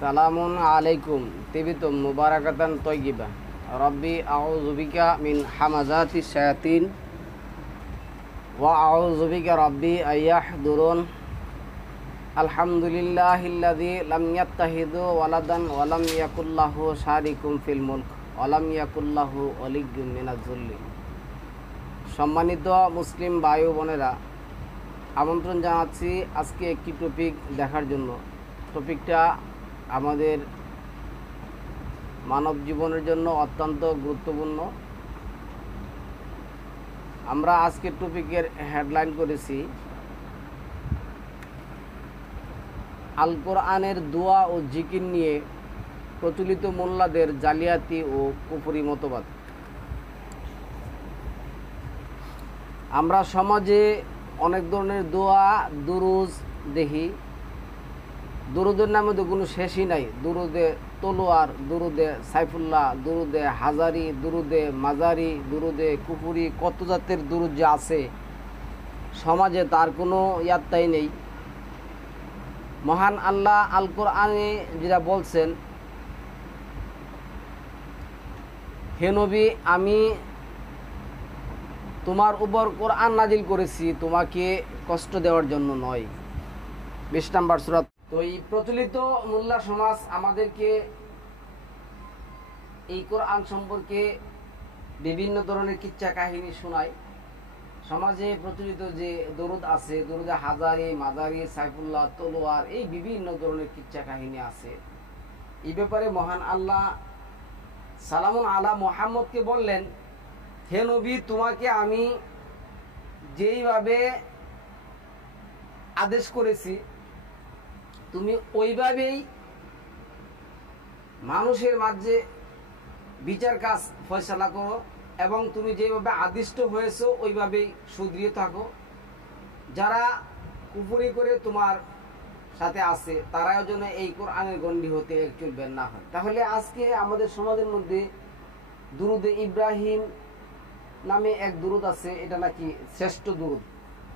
সালামুন আলাইকুম তিবিতুম মুবারাকাতান তয়্যিবা রব্বি আউযু বিকা মিন হামাযাতি শায়াতিন ওয়া আউযু বিকা রব্বি আইয়াহদুরুন আলহামদুলিল্লাহিল্লাযী লাম ইয়াত্তাখিযু ওয়ালাদান ওয়া লাম ইয়াকুল লাহু শারিকুম ফিল মুলক ওয়া লাম ইয়াকুল লাহু ওয়ালিয়্যুম মিনাজ যুল্লি। সম্মানিত মুসলিম ভাই ও বোনেরা, আমন্ত্রণ জানাচ্ছি আজকে একটি টপিক দেখার জন্য। টপিকটা আমাদের মানব জীবনের জন্য অত্যন্ত গুরুত্বপূর্ণ। আমরা আজকের টপিকের হেডলাইন করেছি আল কোরআনের দোয়া ও জিকির নিয়ে প্রচলিত মোল্লাদের জালিয়াতি ও কুফরি মতবাদ। আমরা সমাজে অনেক ধরনের দোয়া দুরুজ দেখি। দুরুদের নামে তো কোনো শেষই নাই। দুরুদে তলোয়ার, দুরুদে সাইফুল্লাহ, দুরুদে হাজারি, দুরুদে মাজারি, দুরুদে কুফুরি, কত জাতের দুরুদ যে আছে সমাজে তার কোনো ইয়াত্তাই নেই। মহান আল্লাহ আল কোরআনে যেটা বলছেন, হে নবী, আমি তোমার উপর কোরআন নাজিল করেছি তোমাকে কষ্ট দেওয়ার জন্য নয়। 20 নম্বর সূরা। তো এই প্রচলিত মোল্লা সমাজ আমাদেরকে এই কোরআন সম্পর্কে বিভিন্ন ধরনের কিচ্ছা কাহিনী শোনায়। সমাজে প্রচলিত যে দরুদ আছে, দরুদে হাজারি, মাজারি, সাইফুল্লাহ, তলোয়ার, এই বিভিন্ন ধরনের কিচ্ছা কাহিনী আছে। এই ব্যাপারে মহান আল্লাহ সালামুন আলা মুহাম্মদকে বললেন, হে নবী, তোমাকে আমি যেইভাবে আদেশ করেছি তুমি ওইভাবেই মানুষের মাঝে বিচার কাজ ফয়সালা করো এবং তুমি যেভাবে আদিষ্ট হয়েছো ওইভাবেই সুদৃঢ় থাকো। যারা কুফরি করে তোমার সাথে আছে তারাও যেন এই কোরআনের গণ্ডি হতে একচুল বের না হয়। তাহলে আজকে আমাদের সমাজের মধ্যে দুরুদে ইব্রাহিম নামে এক দুরুদ আছে, এটা নাকি শ্রেষ্ঠ দুরুদ,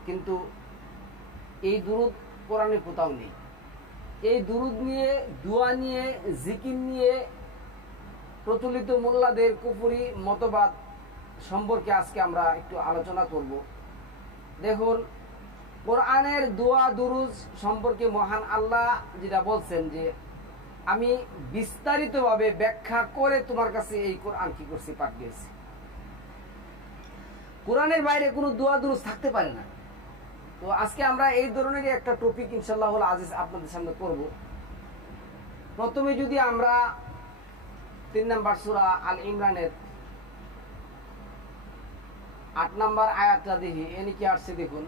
কিন্তু এই দুরুদ কোরআনে কোথাও নেই। এই দুরুদ নিয়ে, দোয়া নিয়ে, জিকির নিয়ে প্রচলিত মোল্লাদের কুফরি মতবাদ সম্পর্কে আজকে আমরা একটু আলোচনা করব। দেখুন, কোরআনের দোয়া দুরুদ সম্পর্কে মহান আল্লাহ যেটা বলছেন যে আমি বিস্তারিতভাবে ব্যাখ্যা করে তোমার কাছে এই কোরআন কি করছি, পাঠিয়েছি। কোরআনের বাইরে কোনো দোয়া দুরুদ থাকতে পারে না। তো আজকে আমরা এই ধরনের একটা টপিক ইনশাআল্লাহ আজিজ আপনাদের সামনে করব। প্রথমে যদি আমরা 3 নম্বর সূরা আল ইমরানের 8 নম্বর আয়াতটা দেখি, এনে কি আসছে দেখুন,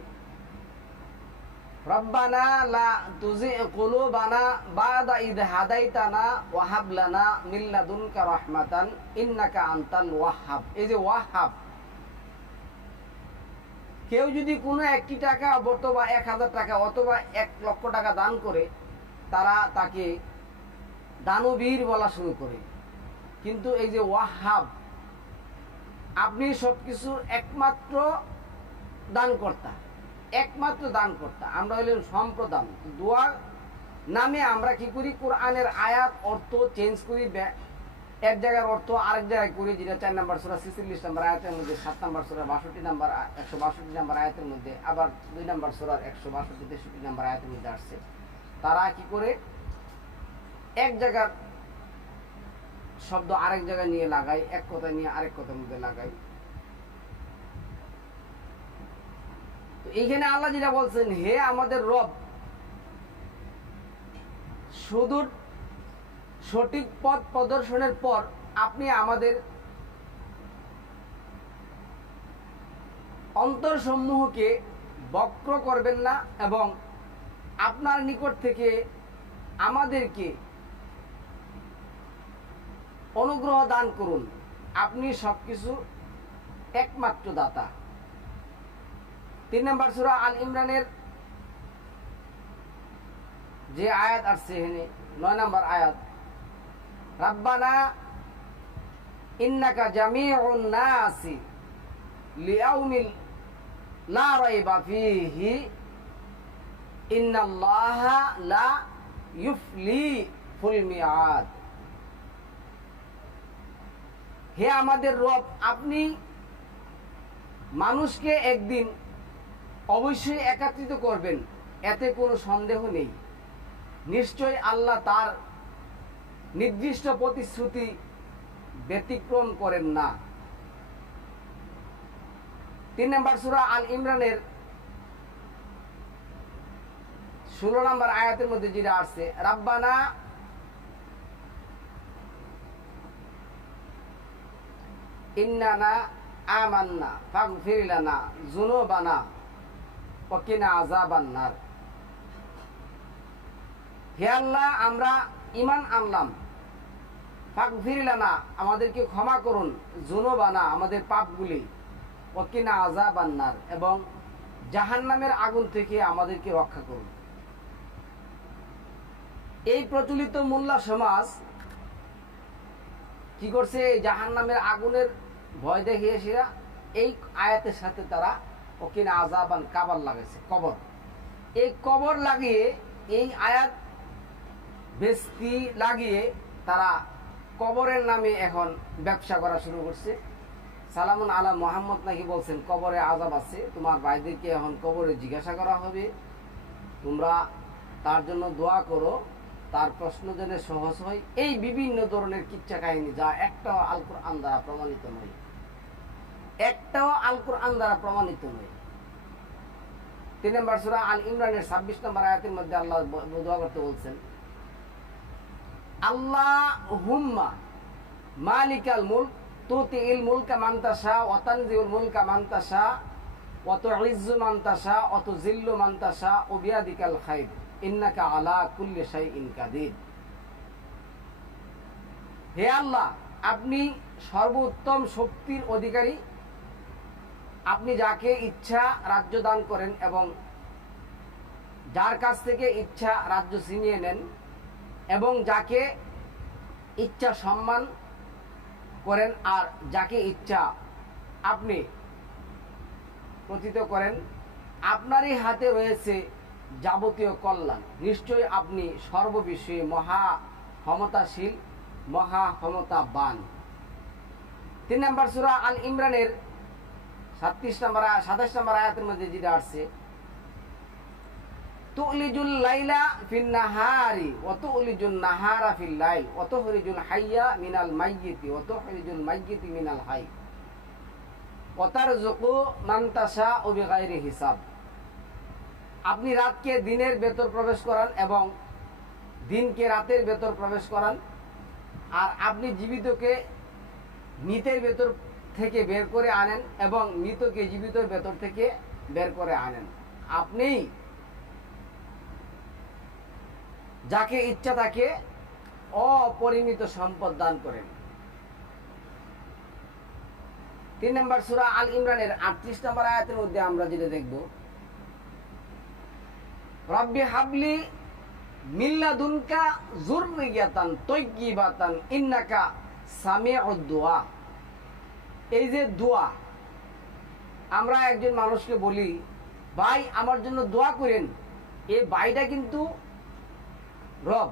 রব্বানা লা তুযিগ কুলুবানা বাদা ইদ হাদাইতানা ওয়া হাব লানা মিন লাদুনকা রাহমাতান ইন্নাকা আনতাল ওয়াহ্হাব। এই যে ওয়াহ্হাব, কেউ যদি কোনো 1 টাকা অথবা 1000 টাকা অথবা 1 লক্ষ টাকা দান করে তারা তাকে দানবীর বলা শুরু করে। কিন্তু এই যে ওয়াহ্হাব, আপনি সবকিছুর একমাত্র দানকর্তা, একমাত্র দানকর্তা। আমরা হলেন সম্প্রদান। দোয়ার নামে আমরা কি করি, কোরআনের আয়াত অর্থ চেঞ্জ করি, এক জায়গার অর্থ আরেক জায়গায় করি, যেটা 4 নম্বর সূরা 46 নম্বর আয়াতের মধ্যে, 7 নম্বর সূরা 162 নম্বর আয়াতের মধ্যে, আবার 2 নম্বর সূরার 162-63 নম্বর আয়াতের মধ্যে আসছে। তারা কি করে এক জায়গার শব্দ আরেক জায়গায় নিয়ে লাগায়, এক কথা নিয়ে আরেক কথার মধ্যে লাগায়। তো এইখানে আল্লাহ যেটা বলছেন, হে আমাদের রব, শুধু সঠিক পথ প্রদর্শনের পর আপনি আমাদের অন্তরসমূহকে বক্র করবেন না এবং আপনার নিকট থেকে আমাদেরকে অনুগ্রহ দান করুন। আপনি সবকিছু একমাত্র দাতা। 3 নম্বর সূরা আল ইমরানের যে আয়াত আসছে এখানে 9 নম্বর আয়াত, রাব্বানা ইন্নাকা জামিউন নাসি লিয়াউমিল লা রাইবা ফীহি ইন্নাল্লাহা লা ইউফলি ফুল মিআদ। হে আমাদের রব, আপনি মানুষকে একদিন অবশ্যই একত্রিত করবেন, এতে কোনো সন্দেহ নেই। নিশ্চয় আল্লাহ তার নির্দিষ্ট প্রতিশ্রুতি ব্যতিক্রম করেন না। 3 নম্বর সূরা আল ইমরানের 16 নম্বর আয়াতের মধ্যে যেটা আসছে, রাব্বানা ইন্নানা আমান্না ফাগফির লানা যুনুবানা ওয়া কিনা আযাবান নার। হে আল্লাহ, আমরা ঈমান আনলাম, ফাগফির লানা আমাদেরকে ক্ষমা করুন, যুনুবানা আমাদের পাপগুলি, ওয়া কিনা আযাবান নার এবং জাহান্নামের আগুন থেকে আমাদেরকে রক্ষা করুন। এই প্রচলিত মোল্লা সমাজ কি করছে, এই জাহান্নামের আগুনের ভয় দেখিয়ে সেরা এই আয়াতের সাথে তারা ওকিনা আযাবান কাবার লাগাইছে, কবর। এই কবর লাগিয়ে, এই আয়াত বেস্তি লাগিয়ে তারা কবরের নামে এখন ব্যবসা করা শুরু করছে। সালামুন আলা মোহাম্মদ নাকি বলছেন কবরে আযাব আছে, তোমার ভাইদেরকে এখন কবরে জিজ্ঞাসা করা হবে, তোমরা তার জন্য দোয়া করো, তার প্রশ্ন জেনে সহজ হয়। এই বিভিন্ন ধরনের কিচ্ছা কাহিনী, যা একটাও আল কোরআন দ্বারা প্রমাণিত নয়, একটাও আল কোরআন দ্বারা প্রমাণিত নয়। 3 নম্বর সূরা আল ইমরানের 26 নম্বর আয়াতের মধ্যে আল্লাহ দোয়া করতে বলছেন, আল্লাহুম্মা মালিকাল মুলক তুতিল মুলকা মান তাশা ওয়া তানজিউল মুলকা মান তাশা ওয়া তুইজ্জু মান তাশা ওয়া তুযিল্লু মান তাশা ওয়া বিয়াদিকাল খায়র ইন্নাকা আলা কুল্লি শাইইন কাদির। হে আল্লাহ, আপনি সর্বোত্তম শক্তির অধিকারী, আপনি যাকে ইচ্ছা রাজ্য দান করেন এবং যার কাছ থেকে ইচ্ছা রাজ্য ছিনিয়ে নেন এবং যাকে ইচ্ছা সম্মান করেন আর যাকে ইচ্ছা আপনি পতিত করেন। আপনারই হাতে রয়েছে যাবতীয় কল্যাণ, নিশ্চয়ই আপনি সর্ববিষয়ে মহা ক্ষমতাশীল, মহা ক্ষমতাবান। 3 নম্বর সূরা আল ইমরানের 27 নম্বর আয়াতের মধ্যে যেটা আসছে, তুলিজুল লাইলা ফিন নাহারি ওয়া তুলিজুন নাহারা ফিল লাইল ওয়া তুখরিজুল হাইয়া মিনাল মাইয়িতি ওয়া তুখরিজুল মাইয়িতি মিনাল হাই ওয়া তারযুকু মান তাশাউ বিগাইরি হিসাব। আপনি রাতকে দিনের ভেতর প্রবেশ করান এবং দিনকে রাতের ভেতর প্রবেশ করান, আর আপনি জীবিতকে মৃতের ভেতর থেকে বের করে আনেন এবং মৃতকে জীবিতের ভেতর থেকে বের করে আনেন। আপনি যাকে ইচ্ছা তাকে অপরিমিত সম্পদ দান করেন। 3 নম্বর সূরা আল ইমরানের 38 নম্বর আয়াতের মধ্যে আমরা যেটা দেখব, রব্বি হাবলি মিল্লাদুনকা যুররিয়াতান তাইয়্যিবাতান ইন্নাকা সামিউদ দুআ। এই যে দোয়া, আমরা একজন মানুষকে বলি, ভাই আমার জন্য দোয়া করেন, এই ভাইটা কিন্তু রব।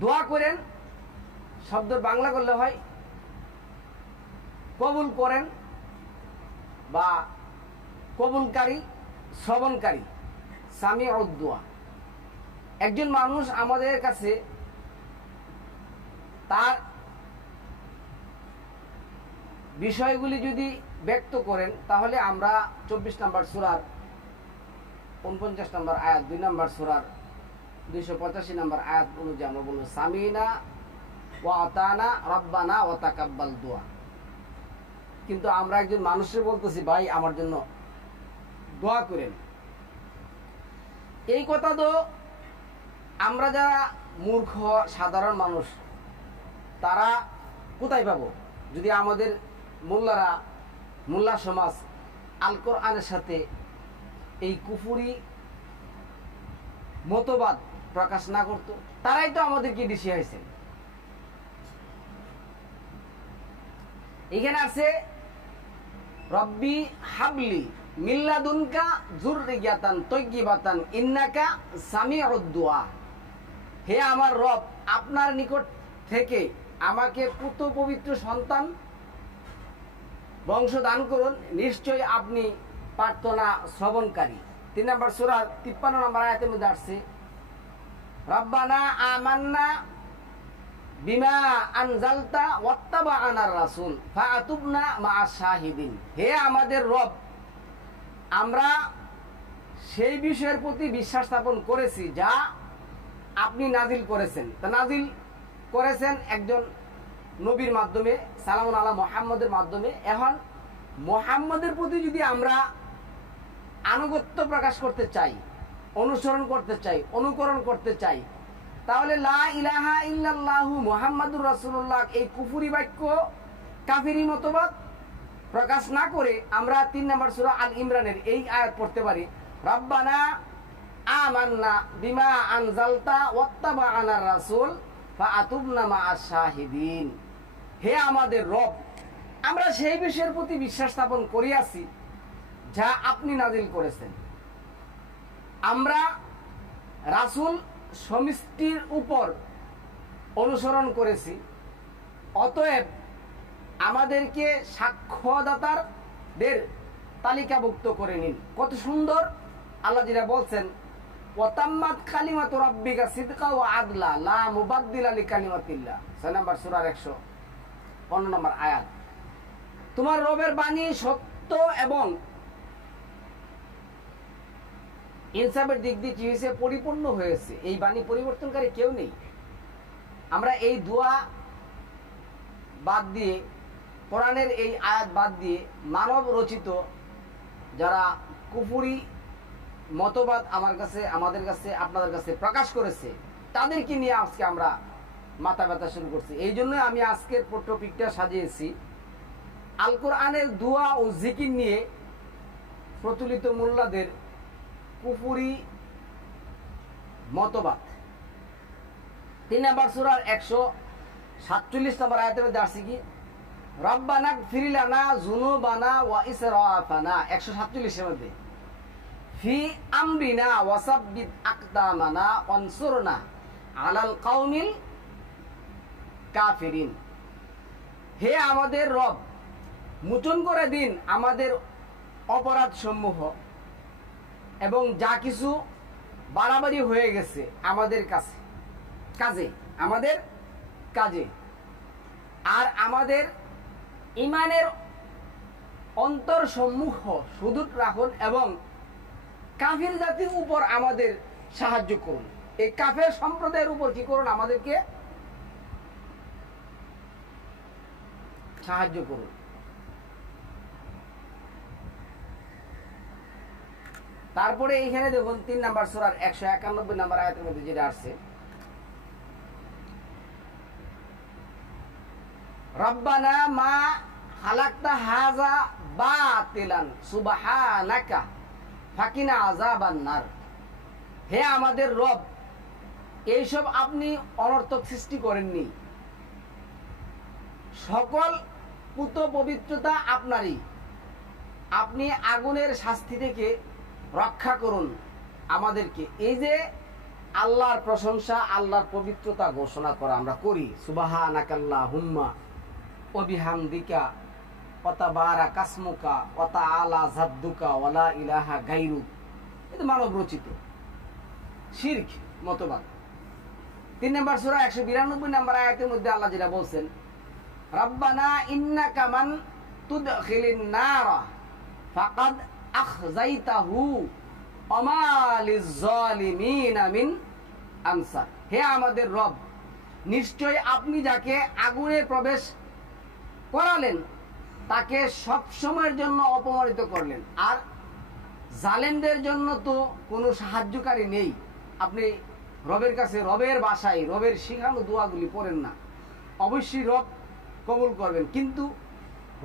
দোয়া করেন শব্দ বাংলা করলে হয় কবুল করেন বা কবুলকারী, শ্রবণকারী, সামিউদ দুআ। একজন মানুষ আমাদের কাছে তার বিষয়গুলি যদি ব্যক্ত করেন, তাহলে আমরা 24 নম্বর সূরার 49 নম্বর আয়াত, 2 নম্বর সূরার 285 নম্বর আয়াত অনুযায়ী আমরা বলবো, সামিনা ওয়া আতানা রব্বানা ওয়া তাকাব্বাল দুআ। কিন্তু আমরা একজন মানুষের বলতেছি, ভাই আমার জন্য দোয়া করেন। এই কথা তো আমরা যারা মূর্খ সাধারণ মানুষ, তারা কোথায় পাবো? যদি আমাদের মোল্লা সমাজ আল কোরআনের সাথে এই কুফরি মতবাদ প্রকাশ না করত, তারাই তো আমাদেরকে শিখাইছেন। এখানে আছে রব্বি হাবলি মিল্লাদুনকা যুররিয়াতান তাইয়্যিবাতান ইন্নাকা সামিউদ দুআ। হে আমার রব, আপনার নিকট থেকে আমাকে পুত্র পবিত্র সন্তান বংশ দান করুন, নিশ্চয়ই আপনি প্রার্থনা শ্রবণকারী। 3 নম্বর সূরার 53 নম্বর আয়াতের মধ্যে আসছে, রব্বানা আমান্না বিমা আনজালতা ওয়াত্তাবা'আনার রাসূল ফাআতুবনা মা'আশ শাহিদিন। হে আমাদের রব, আমরা সেই বিষয়ের প্রতি বিশ্বাস স্থাপন করেছি যা আপনি নাজিল করেছেন। তা নাজিল করেছেন একজন নবীর মাধ্যমে, সালামুন আলা মুহাম্মদের মাধ্যমে। এখন মুহাম্মদের প্রতি যদি আমরা আনুগত্য প্রকাশ করতে চাই, অনুসরণ করতে চাই, অনুকরণ করতে চাই, তাহলে লা ইলাহা ইল্লাল্লাহু মুহাম্মাদুর রাসূলুল্লাহ এই কুফরি বাক্য, কাফিরি মতবাদ প্রকাশ না করে আমরা 3 নম্বর সূরা আল ইমরানের এই আয়াত পড়তে পারি, রব্বানা আমান্না বিমা আনজালতা ওয়াত্তাবা'আনার রাসূল ফাআতুবনা মা'আশ শাহিদিন। হে আমাদের রব, আমরা সেই বিষয়ের প্রতি বিশ্বাস স্থাপন করিয়াছি যা আপনি নাজিল করেছেন। আমরা রাসূল সমষ্টির উপর অনুসরণ করেছি, অতএব আমাদেরকে সাক্ষ্যদাতাদের তালিকাভুক্ত করে নিন। কত সুন্দর আল্লাহ যেটা বলছেন, ওয়াতাম্মাত কালিমাতু রাব্বিকা সিদকা ওয়া আদলা লা মুবাদদিলা লিকালিমাতিল্লাহ, 6 নম্বর সূরার 115 নম্বর আয়াত। তোমার রবের বাণী সত্য এবং ইনসাফের দিক দিয়ে কি হয়েছে? পরিপূর্ণ হয়েছে। এই বাণী পরিবর্তনকারী কেউ নেই। আমরা এই দোয়া বাদ দিয়ে, কোরআনের এই আয়াত বাদ দিয়ে মানব রচিত যারা কুফরি মতবাদ আমাদের কাছে আপনাদের কাছে প্রকাশ করেছে, তাদেরকে নিয়ে আজকে আমরা মাথা ব্যথা শুরু করছি। এই জন্য আমি আজকের টপিকটা সাজিয়েছি আল কোরআনের দোয়া ও জিকির নিয়ে প্রচলিত মোল্লাদের কুফরি মতবাদ। 3 নম্বর সূরার 147 নম্বর আয়াতের মধ্যে আসছে কি, রব্বানা গফির লানা যুনুবানা ওয়া ইসরাফানা, 147 এর মধ্যে, ফি আমরিনা ওয়াসাব্বিত আকদামানা ওয়ানসুরনা আলাল কওমিল কাফিরিন। হে আমাদের রব, মোচন করে দিন আমাদের অপরাধ সমূহ এবং যা কিছু বাড়াবাড়ি হয়ে গেছে আমাদের কাজে, আর আমাদের ইমানের অন্তর সমূহ সুদূর রাখুন এবং কাফির জাতির উপর আমাদের সাহায্য করুন। এই কাফের সম্প্রদায়ের উপর কি করুন? আমাদেরকে সাহায্য করুন। তারপরে এইখানে দেখুন 3 নম্বর সূরার 191 নম্বর আয়াতের মধ্যে যেটা আসছে, রব্বানা মা খালাকতা হাযা বাতিলান সুবহানাকা ফাকিনা আযাবান নার। হে আমাদের রব, এইসব আপনি অনর্থক সৃষ্টি করেননি, সকল পুত পবিত্রতা আপনারই, আপনি আগুনের শাস্তি থেকে রক্ষা করুন আমাদেরকে। এই যে আল্লাহর প্রশংসা, আল্লাহর পবিত্রতা ঘোষণা করা আমরা করি, সুবহানাকাল্লাহুম্মা ওয়া বিহামদিকা ওয়া তাবারাকা ইসমুকা ওয়া তাআলা জাদ্দুকা ওয়া লা ইলাহা গায়রুক, এটা মানব রচিত শিরক মতবাদ। 3 নম্বর সূরা 192 নম্বর আয়াতের মধ্যে আল্লাহ যেটা বলছেন, রব্বানা ইন্নাকা মান তুদখিলিন নারা ফাকাদ আখযাইতাহু ওয়া মা লিয-যালিমিনা মিন আনসার। হে আমাদের রব, নিশ্চয় আপনি যাকে আগুনে প্রবেশ করালেন তাকে সব সময়ের জন্য অপমানিত করলেন, আর জালেমদের জন্য তো কোনো সাহায্যকারী নেই। আপনি রবের কাছে রবের ভাষায় রবের শিখানো দোয়াগুলি পড়েন না, অবশ্যই রব কবুল করবেন, কিন্তু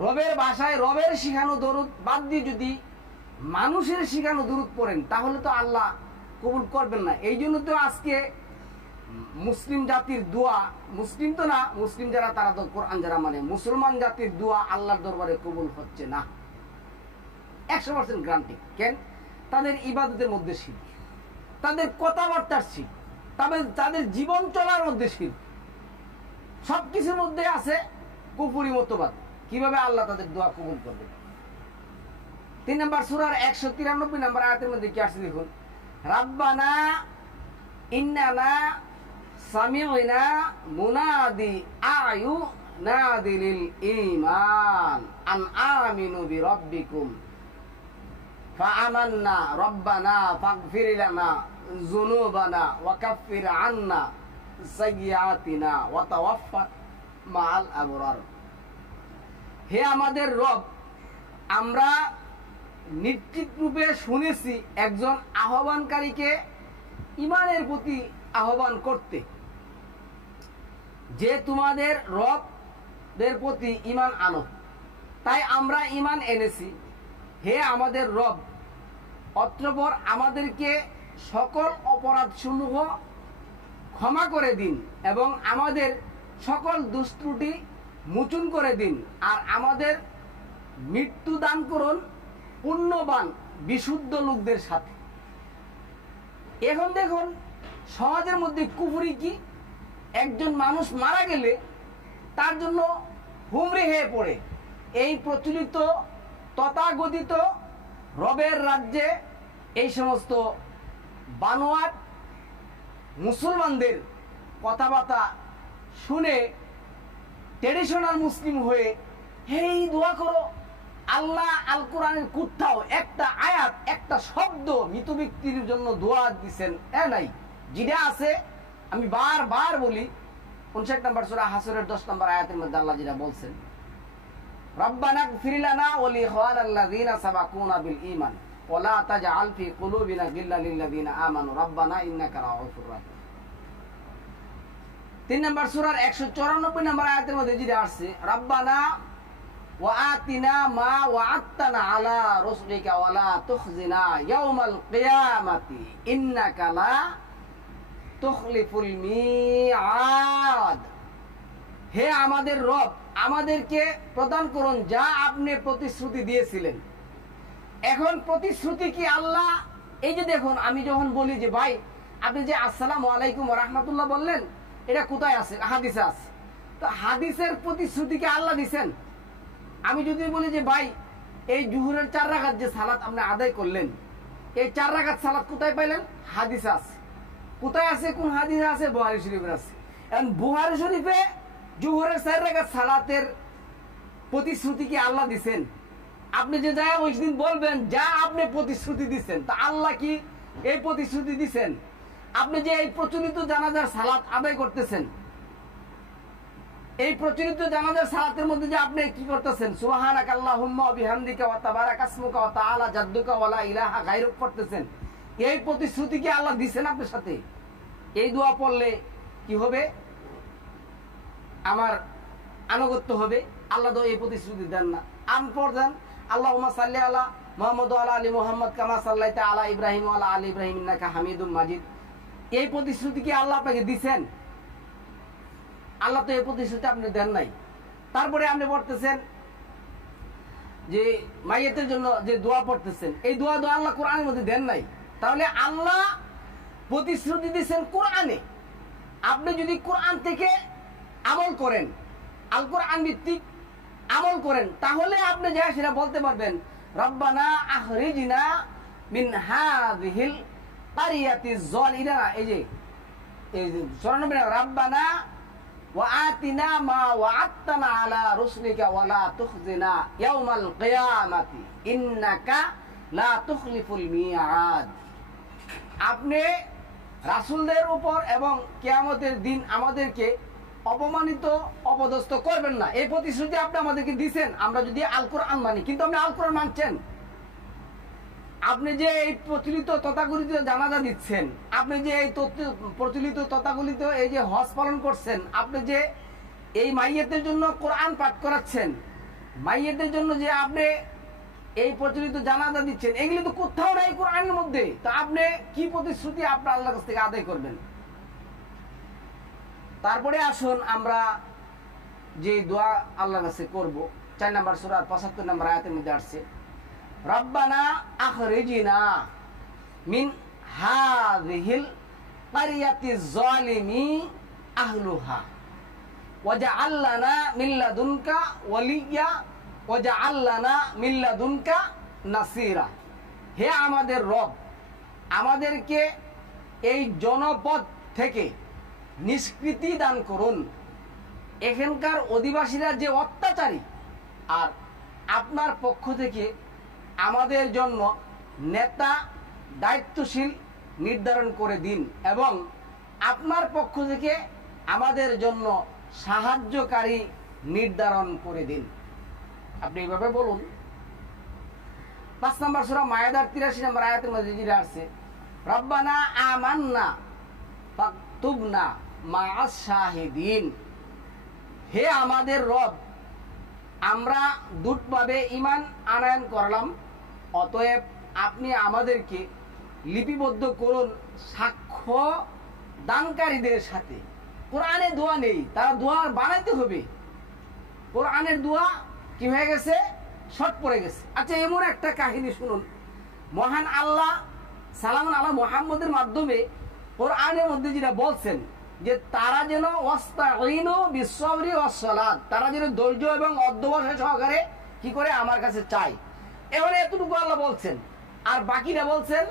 রবের ভাষায় রবের শিখানো দরুদ বাদ দিয়ে যদি মানুষের শিখানো দরুদ পড়েন তাহলে তো আল্লাহ কবুল করবেন না। এই জন্য তো আজকে মুসলিম জাতির দোয়া, মুসলিম তো না, মুসলিম যারা তারা তো কোরআন যারা মানে, মুসলমান জাতির দোয়া আল্লাহর দরবারে কবুল হচ্ছে না 100% গ্যারান্টি। কেন? তাদের ইবাদতের মধ্যে শিরক, তাদের কথাবার্তার শিরক, তবে তাদের জীবন চলার মধ্যে শিরক, সবকিছুর মধ্যে আছে কুফরি মতবাদ। কিভাবে আল্লাহ তাদের দোয়া কবুল করবে? 3 নম্বর সূরার 193 নম্বর আয়াতের মধ্যে কি আছে দেখুন, রাব্বানা ইন্নানা সামি'না মুনাদি আয়ু নাদিলিল ঈমান আন আমিনু বিরাব্বিকুম ফাআমান্না রব্বানা ফাগফির লানা যুনুবানা ওয়া কাফফির আন্না সাইয়্যাতিনা ওয়া তাওয়াফফা মাআল আবরার। হে আমাদের রব, আমরা নিশ্চিত রূপে শুনেছি একজন আহ্বানকারীকে ঈমানের প্রতি আহ্বান করতে, যে তোমাদের রবদের প্রতি ঈমান আনো। তাই আমরা ঈমান এনেছি। হে আমাদের রব, অতঃপর আমাদেরকে সকল অপরাধসমূহ ক্ষমা করে দিন এবং আমাদের সকল দুষ্ত্রুটি মোচন করে দিন, আর আমাদের মৃত্যু দান করুন পুণ্যবান বিশুদ্ধ লোকদের সাথে। এখন দেখুন সমাজের মধ্যে কুফরি কি, একজন মানুষ মারা গেলে তার জন্য হুমরি হয়ে পড়ে। এই প্রচলিত তথাকথিত রবের রাজ্যে এই সমস্ত বানোয়াট মুসলমানদের কথাবার্তা শুনে ট্রেডিশনাল মুসলিম হয়ে হেই দোয়া করো, আল্লাহ আল কোরআনের কোথাও একটা আয়াত একটা শব্দ মৃত ব্যক্তির জন্য দোয়া দিচ্ছেন নাই। যেটা আছে আমি বারবার বলি, 59 নম্বর সূরা হাসরের 10 নম্বর আয়াতের মধ্যে আল্লাহ যেটা বলছেন, রব্বানা গফির লানা ওয়া লিইখওয়ানিল্লাযিনা সাবাকুনা বিল ঈমান ওয়া লা তাজআল ফি কুলুবিনা গিল্লাল লিল্লাযিনা আমানু রব্বানা ইন্নাকা রাউফুর রাহিম। 3 নম্বর সূরার 194 নম্বর আয়াতের মধ্যে যেটা আছে, রব্বানা ওয়া আতিনা মা ওয়া'আদতানা আলা রাসূলিকা ওয়া লা তুখজিনা ইয়াওমাল কিয়ামাতি ইন্নাকা লা তুখলিফুল মিআদ। হে আমাদের রব, আমাদেরকে প্রদান করুন যা আপনি প্রতিশ্রুতি দিয়েছিলেন। এখন প্রতিশ্রুতি কি আল্লাহ, এই যে দেখুন আমি যখন বলি যে ভাই আপনি যে আসসালামু আলাইকুম ওয়া রাহমাতুল্লাহ বললেন, এটা কোথায় আছে? হাদিসে আছে। তো হাদিসের প্রতিশ্রুতি কি আল্লাহ দিবেন? আমি যদি বলি যে ভাই এই জুহুরের 4 রাকাত যে সালাত আপনি আদায় করলেন, এই 4 রাকাত সালাত কোথায় পাইলেন? হাদিসে আছে। কোথায় আছে? কোন হাদিসে আছে? বুখারী শরীফে আছে। এখন বুখারী শরীফে জুহুরের 4 রাকাত সালাতের প্রতিশ্রুতি কি আল্লাহ দিবেন? আপনি যে যায় ওই দিন বলবেন যা আপনি প্রতিশ্রুতি দিচ্ছেন, তা আল্লাহ কি এই প্রতিশ্রুতি দিচ্ছেন? আপনি যে এই প্রচলিত জানাজার সালাত আদায় করতেছেন, এই প্রচলিত জানাজার সালাতের মধ্যে যে আপনি কি করতেছেন, সুবহানাকা আল্লাহুম্মা ওয়া বিহামদিকা ওয়া তাবারাকা ইসমুকা ওয়া তাআলা জাদ্দুকা ওয়া লা ইলাহা গায়রুক পড়তেছেন, এই প্রতিশ্রুতি কি আল্লাহ দিবেন আপনার সাথে? এই দোয়া পড়লে কি হবে? আমার আনুগত্য হবে। আল্লাহ তো এই প্রতিশ্রুতি দেন না। আনপর দেন আল্লাহুম্মা সাল্লি আলা মুহাম্মদ ওয়া আলা আলি মুহাম্মদ কামা সাল্লাইতা আলা ইব্রাহিম ওয়া আলা আলি ইব্রাহিম ইন্নাকা হামিদুম মাজিদ। এই প্রতিশ্রুতি কি আল্লাহ আপনাকে দিবেন? আল্লাহ তো এই প্রতিশ্রুতি আপনি দেন নাই। তারপরে আপনি পড়তেছেন যে মাইয়াতের জন্য যে দোয়া পড়তেছেন, এই দোয়া আল্লাহ কোরআনের মধ্যে দেন নাই। তাহলে আল্লাহ প্রতিশ্রুতি দিয়েছেন কোরআনে। আপনি যদি কোরআন থেকে আমল করেন, আল কোরআন ভিত্তিক আমল করেন, তাহলে আপনি যা সেটা বলতে পারবেন, রব্বানা আখরিজনা মিন হাযিহিল কারিয়াতিজ যালিমা। এই যে 94 রব্বানা ওয়া আতিনা মা ওয়া'আদতানা আলা রাসূলিকা ওয়া লা তুখজিনা ইয়াওমাল কিয়ামাতি ইন্নাকা লা তুখলিফুল মিআদ। আপনি রাসূলদের উপর এবং কিয়ামতের দিন আমাদেরকে অপমানিত অপদস্থ করবেন না, এই প্রতিশ্রুতি আপনি আমাদেরকে দিয়েছেন আমরা যদি আল কোরআন মানি। কিন্তু আপনি আল কোরআন মানছেন, আপনি যে এই প্রচলিত তথাকথিত জানাজা দিচ্ছেন, আপনি যে এই প্রচলিত তথাকথিত এই যে হজ পালন করছেন, আপনি যে এই মাইয়াতের জন্য কোরআন পাঠ করাচ্ছেন, মাইয়াতের জন্য যে আপনি এই প্রচলিত জানাজা দিচ্ছেন, এগুলি তো কোথাও নাই কোরআনের মধ্যে। তো আপনি কি প্রতিশ্রুতি আপনার আল্লাহর কাছ থেকে আদায় করবেন? তারপরে আসুন আমরা যে দোয়া আল্লাহর কাছে করব, 4 নম্বর সূরা 75 নম্বর আয়াতের মধ্যে আসছে, রব্বানা আখরিজনা মিন হাযিহিল কারিয়াতিজ জালিমি আহলুহা ওয়াজআল লানা মিন লাদুনকা ওয়ালিয়্যা ওয়াজআল লানা মিন লাদুনকা নাসীরা। হে আমাদের রব, আমাদেরকে এই জনপদ থেকে নিষ্কৃতি দান করুন। এখানকার অধিবাসীরা যে অত্যাচারী, আর আপনার পক্ষ থেকে আমাদের জন্য নেতা দায়িত্বশীল নির্ধারণ করে দিন এবং আপনার পক্ষ থেকে আমাদের জন্য সাহায্যকারী নির্ধারণ করে দিন। আপনি এইভাবে বলুন। 5 নম্বর সূরা মায়েদার 83 নম্বর আয়াতের মধ্যে যেটা আছে, রব্বানা আমান্না ফাকতুবনা মাআস শাহিদিন। হে আমাদের রব, আমরা দুটভাবে ঈমান আনয়ন করলাম, অতএব আপনি আমাদেরকে লিপিবদ্ধ করুন সাক্ষ্য দানকারীদের সাথে। কোরআনে দোয়া নেই, তারা দোয়া বানাইতে হবে। কোরআনের দোয়া কি হয়ে গেছে? শর্ট পড়ে গেছে। আচ্ছা, এমন একটা কাহিনী শুনুন। মহান আল্লাহ সালামুন আলা মুহাম্মদের মাধ্যমে কোরআনের মধ্যে যেটা বলছেন যে তারা যেন ওয়াস্তাঈনু বিসসবরি ওয়াসসালাত, তারা যেন ধৈর্য এবং অধ্যবসায় সহকারে কি করে আমার কাছে চাই। এবারে এতটুকু আল্লাহ বলছেন, আর বাকিটা বলছেন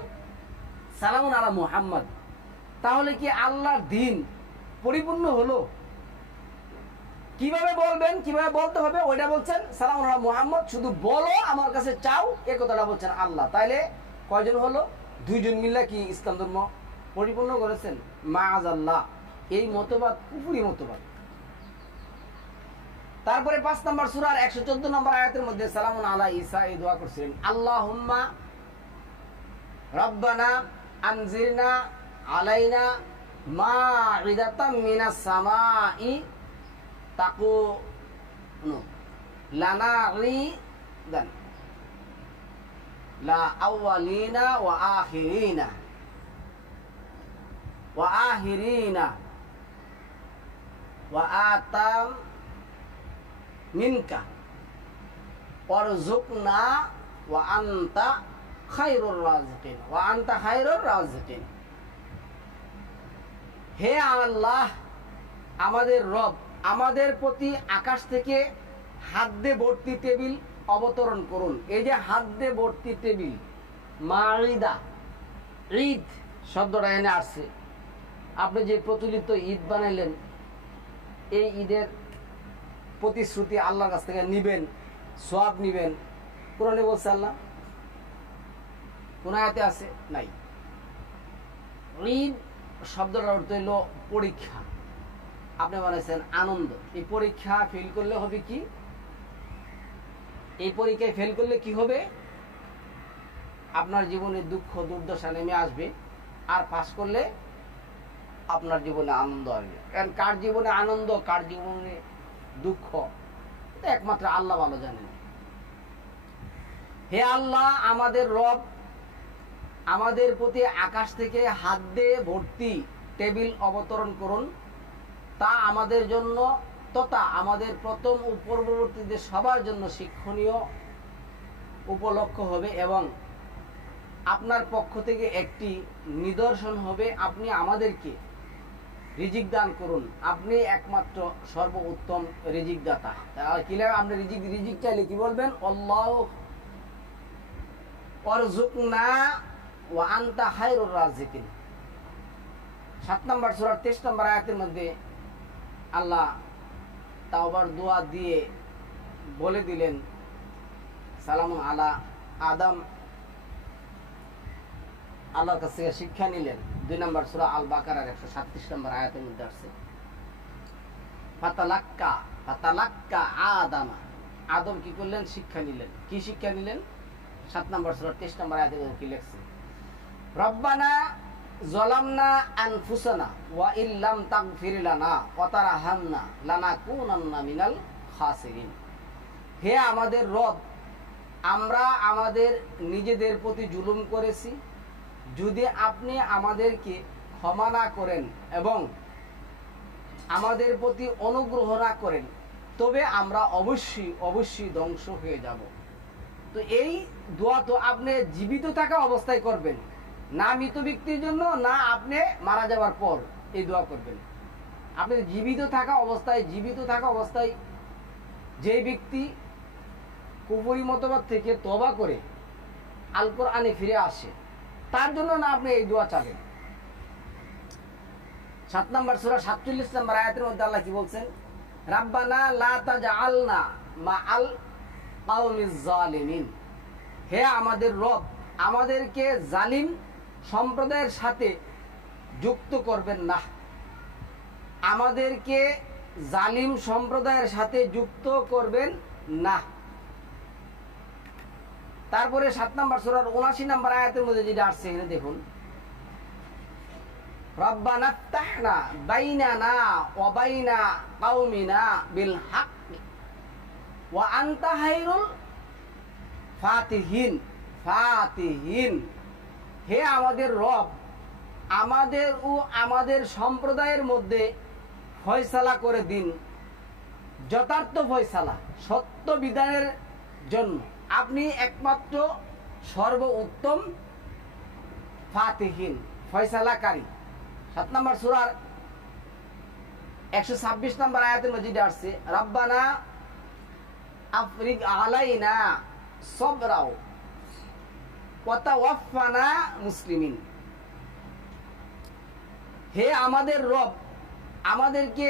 সালামুন আলা মুহাম্মদ। তাহলে কি আল্লাহর দ্বীন পরিপূর্ণ হলো? কিভাবে বলবেন, কিভাবে বলতে হবে ওইটা বলছেন সালামুন আলা মুহাম্মদ। শুধু বলো আমার কাছে চাও, এই কথাটা বলছেন আল্লাহ। তাইলে কয়জন হলো? 2 জন মিল্লা কি ইসলাম ধর্ম পরিপূর্ণ করেছেন? মাআযাল্লাহ। এই মতবাদ কুফরি মতবাদ। তারপরে 5 নম্বর সূরার 114 নম্বর আয়াতের মধ্যে সালামুন আলা ঈসা এই দোয়া করছিলেন, আল্লাহুম্মা রব্বানা আনজিরনা আলাইনা মাঈদাতাম মিনাস সামাই তাকুনু লানা ঈদান লা আউয়ালিনা ওয়া আখিরিনা ওয়া আহিরিনা ওয়া আতাম মিনকা ওয়ারযুকনা ওয়া আনতা খায়রুর রাযিকিন ওয়া আনতা খায়রুর রাযিকিন। হে আল্লাহ, আমাদের রব, আমাদের প্রতি আকাশ থেকে হাদ্দে ভর্তি টেবিল অবতরণ করুন। এই যে হাদ্দে ভর্তি টেবিল, মাঈদা, ঈদ শব্দটা এনে আসছে। আপনি যে প্রচলিত ঈদ বানাইলেন, এই ঈদের প্রতিশ্রুতি আল্লাহর কাছ থেকে নিবেন, সওয়াব নিবেন, কোরআনে বলছে আল্লাহ? কোন আয়াতে আছে? নাই। ঈদ শব্দটার অর্থ হইল পরীক্ষা। আপনি বানাইছেন আনন্দ। এই পরীক্ষা ফেল করলে হবে কি? এই পরীক্ষায় ফেল করলে কি হবে? আপনার জীবনে দুঃখ দুর্দশা নেমে আসবে। আর পাস করলে আপনার জীবনে আনন্দ আসবে। কারণ কার জীবনে আনন্দ, কার জীবনে দুঃখ, এটা একমাত্র আল্লাহ ভালো জানেন। হে আল্লাহ, আমাদের রব, আমাদের প্রতি আকাশ থেকে হাদ্দে ভর্তি টেবিল অবতরণ করুন। তা আমাদের জন্য তথা আমাদের প্রথম ও পূর্ববর্তীদের সবার জন্য শিক্ষণীয় উপলক্ষ হবে এবং আপনার পক্ষ থেকে একটি নিদর্শন হবে। আপনি আমাদেরকে রিজিক দান করুন। আপনি একমাত্র সর্বোত্তম রিজিক দাতা। কি লাগে? আপনি রিজিক চাইলে কি বলবেন? আল্লাহু ওয়ারযুকনা ওয়া আনতা খায়রুর রাযিকিন। 7 নম্বর সূরার 23 নম্বর আয়াতের মধ্যে আল্লাহ তাওবার দোয়া দিয়ে বলে দিলেন, সালামুন আলা আদম, আল্লাহর কাছ থেকে শিক্ষা নিলেন। 2 নম্বর সূরা আল বাকারার 137 নম্বর আয়াতের মধ্যে আছে, ফাতালাক্কা আদামা। আদম কি করলেন? শিক্ষা নিলেন। কি শিক্ষা নিলেন? 7 নম্বর সূরা 23 নম্বর আয়াতে কি লেখছে? রব্বানা যালামনা আনফুসানা ওয়া ইল্লাম তাগফির লানা ওয়া তারহামনা লানাকুনান্না মিনাল খাসিরিন। হে আমাদের রব, আমরা আমাদের নিজেদের প্রতি জুলুম করেছি। যদি আপনি আমাদেরকে ক্ষমা না করেন এবং আমাদের প্রতি অনুগ্রহ না করেন, তবে আমরা অবশ্যই ধ্বংস হয়ে যাব। তো এই দোয়া তো আপনি জীবিত থাকা অবস্থায় করবেন। না মৃত ব্যক্তির জন্য, না আপনি মারা যাওয়ার পর এই দোয়া করবেন। আপনি জীবিত থাকা অবস্থায় যে ব্যক্তি কুফরি মতবাদ থেকে তওবা করে আল কোরআনে ফিরে আসে, তার জন্য না আপনি এই দোয়া চাবেন। 7 নম্বর সূরা 47 নম্বর আয়াতের মধ্যে আল্লাহ কি বলছেন? রাব্বানা লা তাজআলনা মাআল কওমিজ জালিমিন। হে আমাদের রব, আমাদেরকে জালিম সম্প্রদায়ের সাথে যুক্ত করবেন না। আমাদেরকে জালিম সম্প্রদায়ের সাথে যুক্ত করবেন না। তারপরে 7 নম্বর সূরার 79 নম্বর আয়াতের মধ্যে যেটা আসছে, এখানে দেখুন, রব্বানা ফতাহনা বাইনানা ওয়া বাইনা কওমিনা বিল হক ওয়া আনতা খায়রুল ফাতিহিন। হে আমাদের রব, আমাদের ও আমাদের সম্প্রদায়ের মধ্যে ফয়সালা করে দিন, যথার্থ ফয়সালা, সত্য বিধানের জন্য আপনি একমাত্র সর্ব উত্তম ফাতিহিন, ফয়সালাকারী। 7 নম্বর সূরার 126 নম্বর আয়াতের মধ্যে যেটা আসছে, রব্বানা আফরিগ আলাইনা সবরাও ওয়া তাওয়াফানা মুসলিমিন। হে আমাদের রব, আমাদেরকে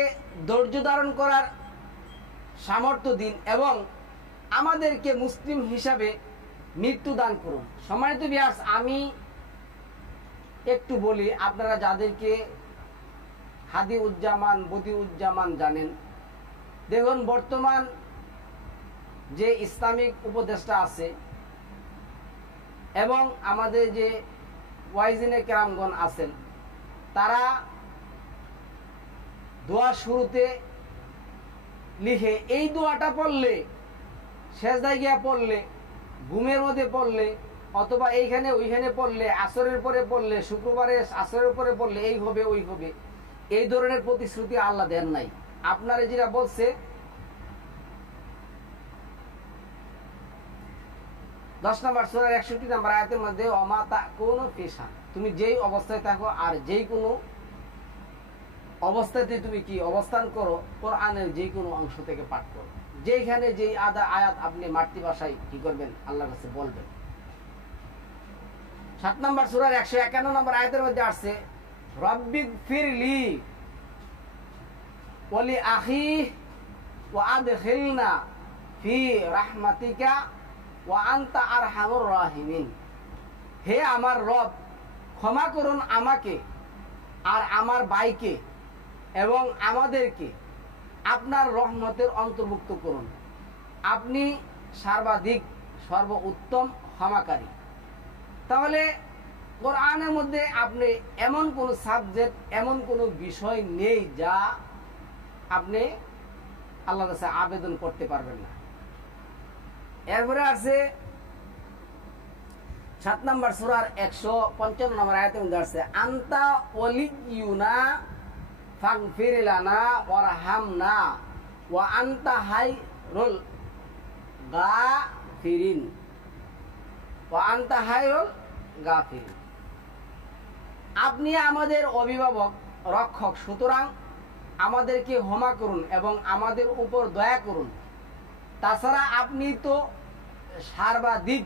ধৈর্য ধারণ করার সামর্থ্য দিন এবং আমাদেরকে মুসলিম হিসাবে মৃত্যু দান করুন। সম্মানিত ভিউয়ার্স, আমি একটু বলি, আপনারা যাদেরকে হাদি উজ্জামান, বদি উজ্জামান জানেন, দেখুন বর্তমান যে ইসলামিক উপদেষ্টা আছে এবং আমাদের যে ওয়াইজিনে কেরামগণ আছেন, তারা দোয়া শুরুতে লিখে, এই দোয়াটা পড়লে, সেজদায় গিয়া পড়লে, ঘুমের মধ্যে পড়লে, অথবা এইখানে ওইখানে পড়লে, আসরের পরে পড়লে, শুক্রবারে আসরের পরে পড়লে এই হবে ওই হবে, এই ধরনের প্রতিশ্রুতি আল্লাহ দেন নাই। আপনারা যেটা বলছে 10 নম্বর সূরার 61 নম্বর আয়াতের মধ্যে, ওমা তাকুনু ফিশা, তুমি যেই অবস্থায় থাকো আর যেই কোনো অবস্থাতে তুমি কি অবস্থান করো, কোরআনের যে কোনো অংশ থেকে পাঠ করো, যেখানে যেই আয়াত আপনি মাতৃভাষায় কি করবেন, আল্লাহর কাছে বলবেন। 7 নম্বর সূরার 151 নম্বর আয়াতের মধ্যে আসছে, রব্বিগফিরলি ওয়া লি আখি ওয়া আদখিলনা ফি রাহমাতিকা ওয়া আনতা আরহামুর রাহিমিন। হে আমার রব, ক্ষমা করুন আমাকে আর আমার ভাইকে এবং আমাদেরকে আপনার রহমতের অন্তর্ভুক্ত করুন, আপনি সর্বাধিক সর্ব উত্তম ক্ষমাকারী। তাহলে কোরআনের মধ্যে আপনি এমন কোন সাবজেক্ট, এমন কোন বিষয় নেই যা আপনি আল্লাহর কাছে আবেদন করতে পারবেন না। এরপরে আছে 7 নম্বর সূরার 155 নম্বর আয়াতে মধ্যে আছে, আনতা ওয়ালিয়ুনা ফাগফির লানা ওয়ারহামনা ওয়া আনতা খায়রুল গাফিরিন ওয়া আনতা খায়রুল গাফিরিন। আপনি আমাদের অভিভাবক, রক্ষক, সুতরাং আমাদেরকে ক্ষমা করুন এবং আমাদের উপর দয়া করুন। তাছাড়া আপনি তো সর্বাধিক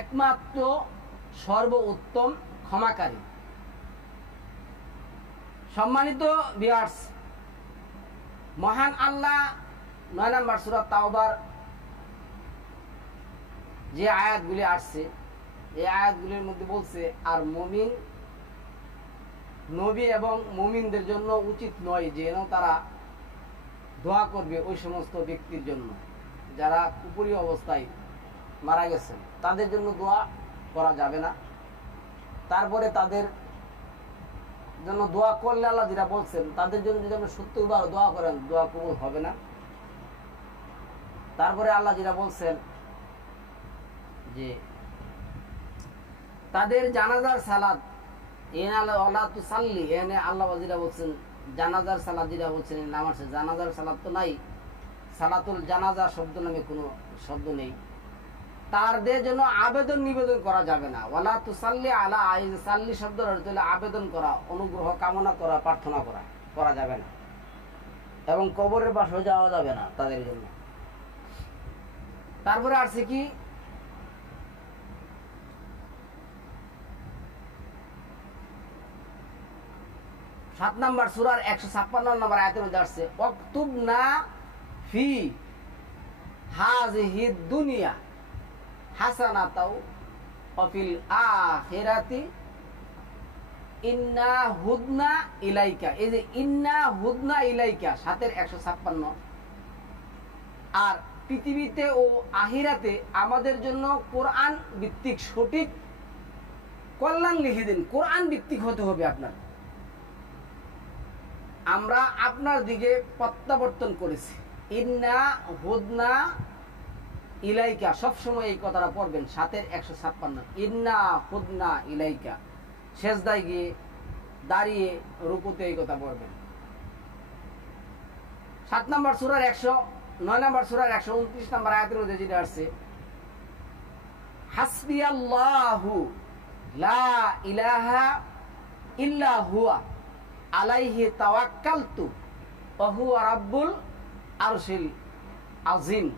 একমাত্র সর্ব উত্তম ক্ষমাকারী। সম্মানিত ভিউয়ার্স, মহান আল্লাহ 9 নম্বর সূরা তাওবার যে আয়াতগুলি আসছে, এই আয়াতগুলির মধ্যে বলছে, আর মুমিন, নবী এবং মুমিনদের জন্য উচিত নয় যেন তারা দোয়া করবে ওই সমস্ত ব্যক্তির জন্য যারা কুপুরি অবস্থায় মারা গেছেন, তাদের জন্য দোয়া করা যাবে না। তারপরে তাদের জন্য দোয়া করলে আল্লাহ যেটা বলছেন, তাদের জন্য যদি আপনি 70 বার দোয়া করেন, দোয়া কবুল হবে না। তারপরে আল্লাহ যেটা বলছেন যে তাদের জানাজার সালাত, এনে আল্লাহ তু সাল্লি, এনে আল্লাহ যেটা বলছেন জানাজার সালাত, যেটা বলছেন নামাজে জানাজার সালাত তো নাই, সালাতুল জানাজা শব্দ নামে কোনো শব্দ নেই। তাদের জন্য আবেদন নিবেদন করা যাবে না। ওয়ালা তুসাল্লি আলা আইজ, সাল্লি শব্দের অর্থ হলো আবেদন করা, অনুগ্রহ কামনা করা, প্রার্থনা করা যাবে না। এবং কবরের পাশে যাওয়া যাবে না তাদের জন্য। তারপরে আসছে কি, সাত নম্বর সূরার 156 নম্বর আয়াতের মধ্যে আসছে ওয়াকতুবনা ফি হাযিহিদ দুনিয়া হাসানাতাও ওয়া ফিল আখিরাতি ইন্না হুদনা ইলাইকা। এই যে ইন্না হুদনা ইলাইকা 7-এর 156। আর পৃথিবীতে ও আখিরাতে আমাদের জন্য কোরআন ভিত্তিক সঠিক কল্যাণ লিখে দিন। কোরআন ভিত্তিক হতে হবে আপনার। আমরা আপনার দিকে প্রত্যাবর্তন করেছি। ইন্না হুদনা ইলাইকা, সবসময় এই কথাটা পড়বেন। 7-এর 156। ইন্না হুদনা ইলাইকা, সেজদায় গিয়ে, দাঁড়িয়ে, রুকুতে এই কথা পড়বেন। 7 নম্বর সূরার 9 নম্বর সূরার 129 নম্বর আয়াতের মধ্যে যেটা আসছে হাসবিয়াল্লাহু লা ইলাহা ইল্লা হুয়া আলাইহি তাওয়াক্কালতু ওয়া হুয়া রাব্বুল আরশিল আযীম।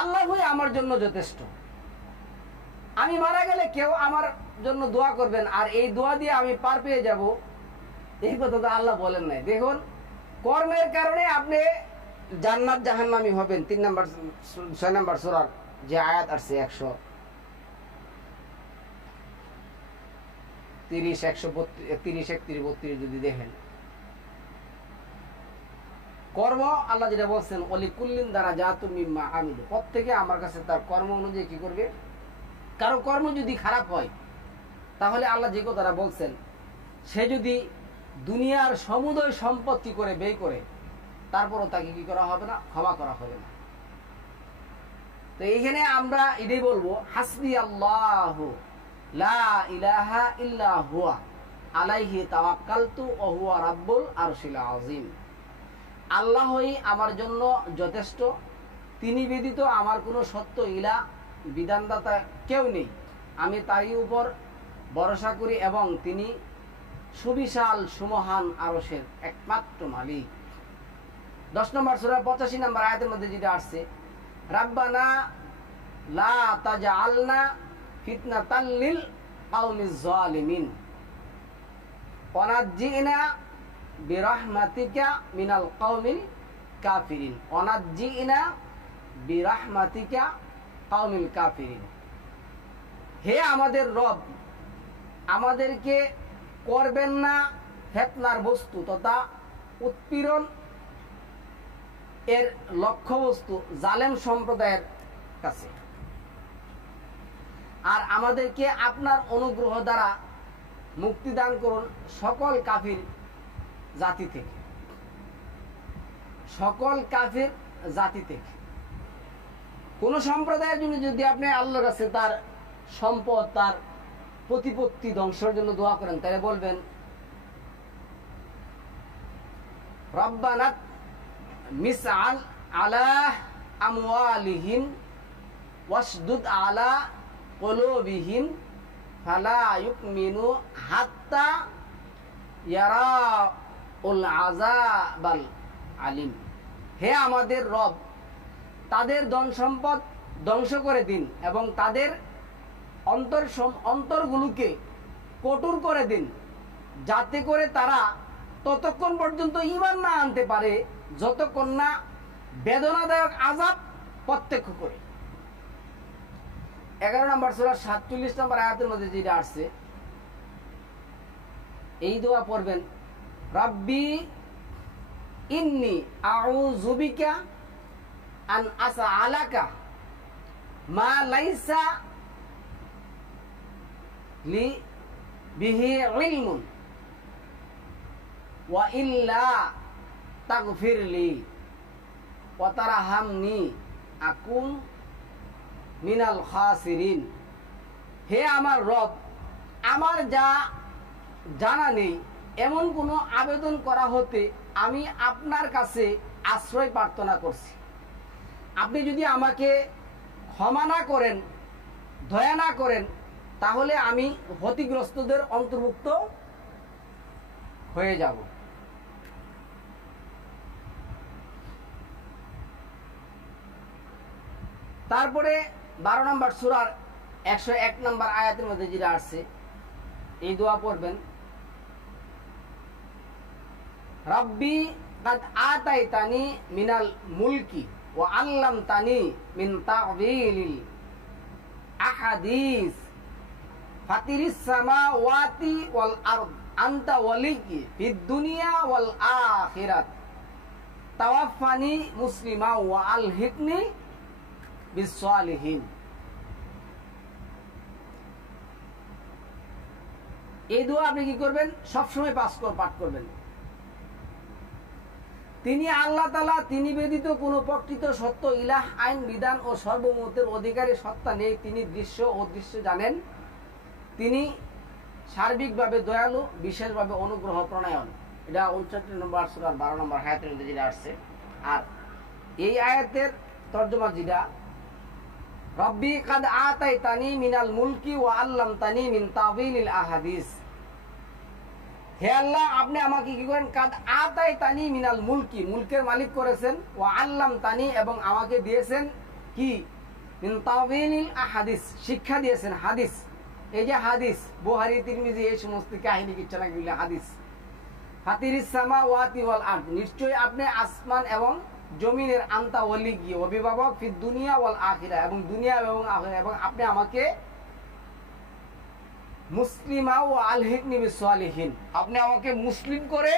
আল্লাহই আমার জন্য যথেষ্ট। আমি মারা গেলে কেউ আমার জন্য দোয়া করবেন আর এই দোয়া দিয়ে আমি পার পেয়ে যাব, এই কথা তো আল্লাহ বলেন নাই। দেখুন, কর্মের কারণে আপনি জান্নাত জাহান্নামী হবেন। 6 নম্বর সূরার যে আয়াত আসছে 130, 131, 32 যদি দেখেন, কর্ম আল্লাহ যেটা বলছেন ওয়ালিকুল্লিন দারাজাতুম মিম্মা আমিলু, প্রত্যেকে আমার কাছে তার কর্ম অনুযায়ী কি করবে। কারো কর্ম যদি খারাপ হয় তাহলে আল্লাহ যে কথাটা বলছেন, সে যদি দুনিয়ার সমুদয় সম্পত্তি করে ব্যয় করে তারপরও তাকে কি করা হবে না, ক্ষমা করা হবে না। তো এইখানে আমরা এটাই বলবো হাসবি আল্লাহু লা ইলাহা ইল্লা হুয়া আলাইহি তাওয়াক্কালতু ওয়া হুয়া রাব্বুল আরশিল আযীম। আল্লাহই আমার জন্য যথেষ্ট, তিনি ব্যতীত আমার কোনো সত্য ইলা বিধানদাতা কেউ নেই, আমি তারই উপর ভরসা করি এবং তিনি সুবিশাল সুমহান আরশের একমাত্র মালিক। 10 নম্বর সূরা 85 নম্বর আয়াতের মধ্যে যেটা আসছে রাব্বানা লা তাজআলনা ফিতনাতাল লিল কওমিজ জালিমিন ওয়া নাজ্জিনা বিরহমাতিকা মিনাল কওমিল কাফিরিন। ওয়া নাজ্জিনা বিরহমাতিকা কওমিল কাফিরিন। হে আমাদের রব, আমাদেরকে করবেন না ফিতনার বস্তু তথা উৎপীড়ন এর লক্ষ্যবস্তু জালেম সম্প্রদায়ের কাছে, আর আমাদেরকে আপনার অনুগ্রহ দ্বারা মুক্তি দান করুন সকল কাফির জাতি থেকে, সকল কাফির জাতি থেকে। কোন সম্প্রদায়ের জন্য যদি আপনি আল্লাহর কাছে তার সম্পদ, তার প্রতিপত্তি ধ্বংসের জন্য দোয়া করেন, তাহলে বলবেন রব্বানা মিসআল আলা আমওয়ালিহিম ওয়াশদুদ আলা কুলুবিহিম ফালা ইউমিনু হাত্তা ইয়ারাউল আযাবাল আলিম। হে আমাদের রব, তাদের ধন সম্পদ ধ্বংস করে দিন এবং তাদের অন্তরগুলোকে কঠোর করে দিন, যাতে করে তারা ততক্ষণ পর্যন্ত ঈমান না আনতে পারে যতক্ষণ না বেদনাদায়ক আযাব প্রত্যক্ষ করে। 11 নম্বর সূরা 47 নম্বর আয়াতের মধ্যে যেটা আসছে এই দোয়া পড়বেন রাব্বি ইন্নী আউযু বিকা আন আসআলাকা মা লাইসা লি বিহি ইলমুন ওয়া ইল্লা তাগফিরলি ওয়া তারহামনি আকুন মিনাল খাসিরিন। হে আমার রব, আমার যা জানা নেই এমন কোনো আবেদন করা হতে আমি আপনার কাছে আশ্রয় প্রার্থনা করছি। আপনি যদি আমাকে ক্ষমা না করেন, দয়া না করেন, তাহলে আমি ক্ষতিগ্রস্তদের অন্তর্ভুক্ত হয়ে যাব। তারপরে 12 নম্বর সূরার 101 নম্বর আয়াতের মধ্যে যেটা আসছে, এই দোয়া পড়বেন, রাব্বি কাদ আতাইতানি মিনাল মুলকি ওয়া আল্লামতানি মিন তা'বিলিল আহাদিস ফাতিরিস সামাওয়াতি ওয়াল আরদ আনতা ওয়ালিয়্যি ফিদ দুনিয়া ওয়াল আখিরাত তাওয়াফফানি মুসলিমা ওয়া আলহিকনি বিস সালিহিন। এই দোয়া আপনি কি করবেন? সবসময় পাঠ করবেন। তিনি আল্লাহ তাআলা, তিনি ব্যতীত কোনো প্রকৃত সত্য ইলাহ, আইন বিধান ও সর্বমতের অধিকারী সত্তা নেই। তিনি দৃশ্য ও দৃশ্য জানেন। তিনি সার্বিকভাবে দয়ালু, বিশেষভাবে অনুগ্রহ প্রণয়ন। এটা 59 নম্বর সূরার 12 নম্বর আয়াতের মধ্যে যেটা আসছে। আর এই আয়াতের তর্জমা যেটা, রব্বি কাদ আতাইতানি মিনাল মুলকি ওয়া আল্লামতানি মিন তা'বিলিল আহাদিস। হে আল্লাহ, আপনি আমাকে কি করেন? কাদ আতাইতানি মিনাল মুলকি, মুলকের মালিক করেছেন, ওয়া আল্লামতানি, এবং আমাকে দিয়েছেন কি? মিন তা'বিলিল আহাদিস, শিক্ষা দিয়েছেন হাদিস। এই যে হাদিস, বুখারী, তিরমিজি, এই সমস্ত কাহিনী কিচ্ছা নাকি হাদিস। ফাতিরিস সামাওয়াতি ওয়াল আরদ, নিশ্চয়ই আপনি আসমান এবং জমিনের আনতা ওয়ালিয়্যি, অভিভাবক, ফিদ দুনিয়া ওয়াল আখিরা, এবং দুনিয়া এবং আখিরা, এবং আপনি আমাকে মুসলিমা ও আলহিকনি বিস সালিহিন, আপনি আমাকে মুসলিম করে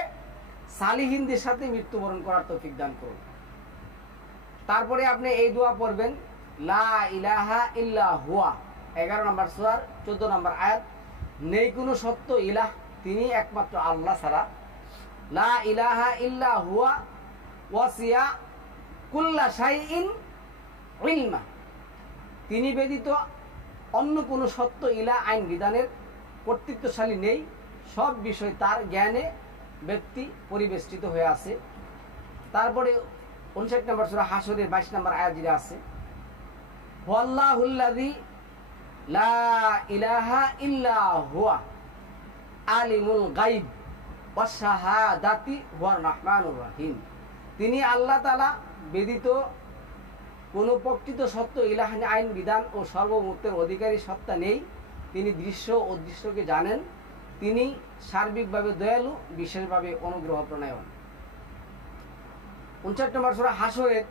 সালিহিনদের সাথে মৃত্যুবরণ করার তৌফিক দান করুন। তারপরে আপনি এই দোয়া পড়বেন, লা ইলাহা ইল্লা হুয়া, 11 নম্বর সূরার 14 নম্বর আয়াত। নেই কোনো সত্য ইলাহ, তিনি একমাত্র আল্লাহ ছাড়া। লা ইলাহা ইল্লা হুয়া ওয়াসিয়া কুল্লা শাইইন ইলমা, তিনি ব্যতীত অন্য কোনো সত্য ইলাহ, আইন বিধানের কর্তৃত্বশালী নেই। সব বিষয় তার জ্ঞানে ব্যক্তি পরিবেষ্টিত হয়ে আছে। তারপরে 59 নম্বর সূরা হাসরের 22 নম্বর আয়াত যেটা আছে, ওয়াল্লাহুল্লাযী লা ইলাহা ইল্লা হুয়া আলিমুল গায়ব ওয়াশ শাহাদাতি ওয়ার রহমানুর রহিম, তিনি আল্লাহ তাআলা ব্যতীত কোনো প্রকৃত সত্য ইলাহ, আইন বিধান ও সর্বমতের অধিকারী সত্তা নেই। তিনি দৃশ্য ও অদৃশ্যকে জানেন। তিনি সার্বিকভাবে দয়ালু, বিশেষভাবে অনুগ্রহ প্রণয়ন। 59 নম্বর সূরা হাসরের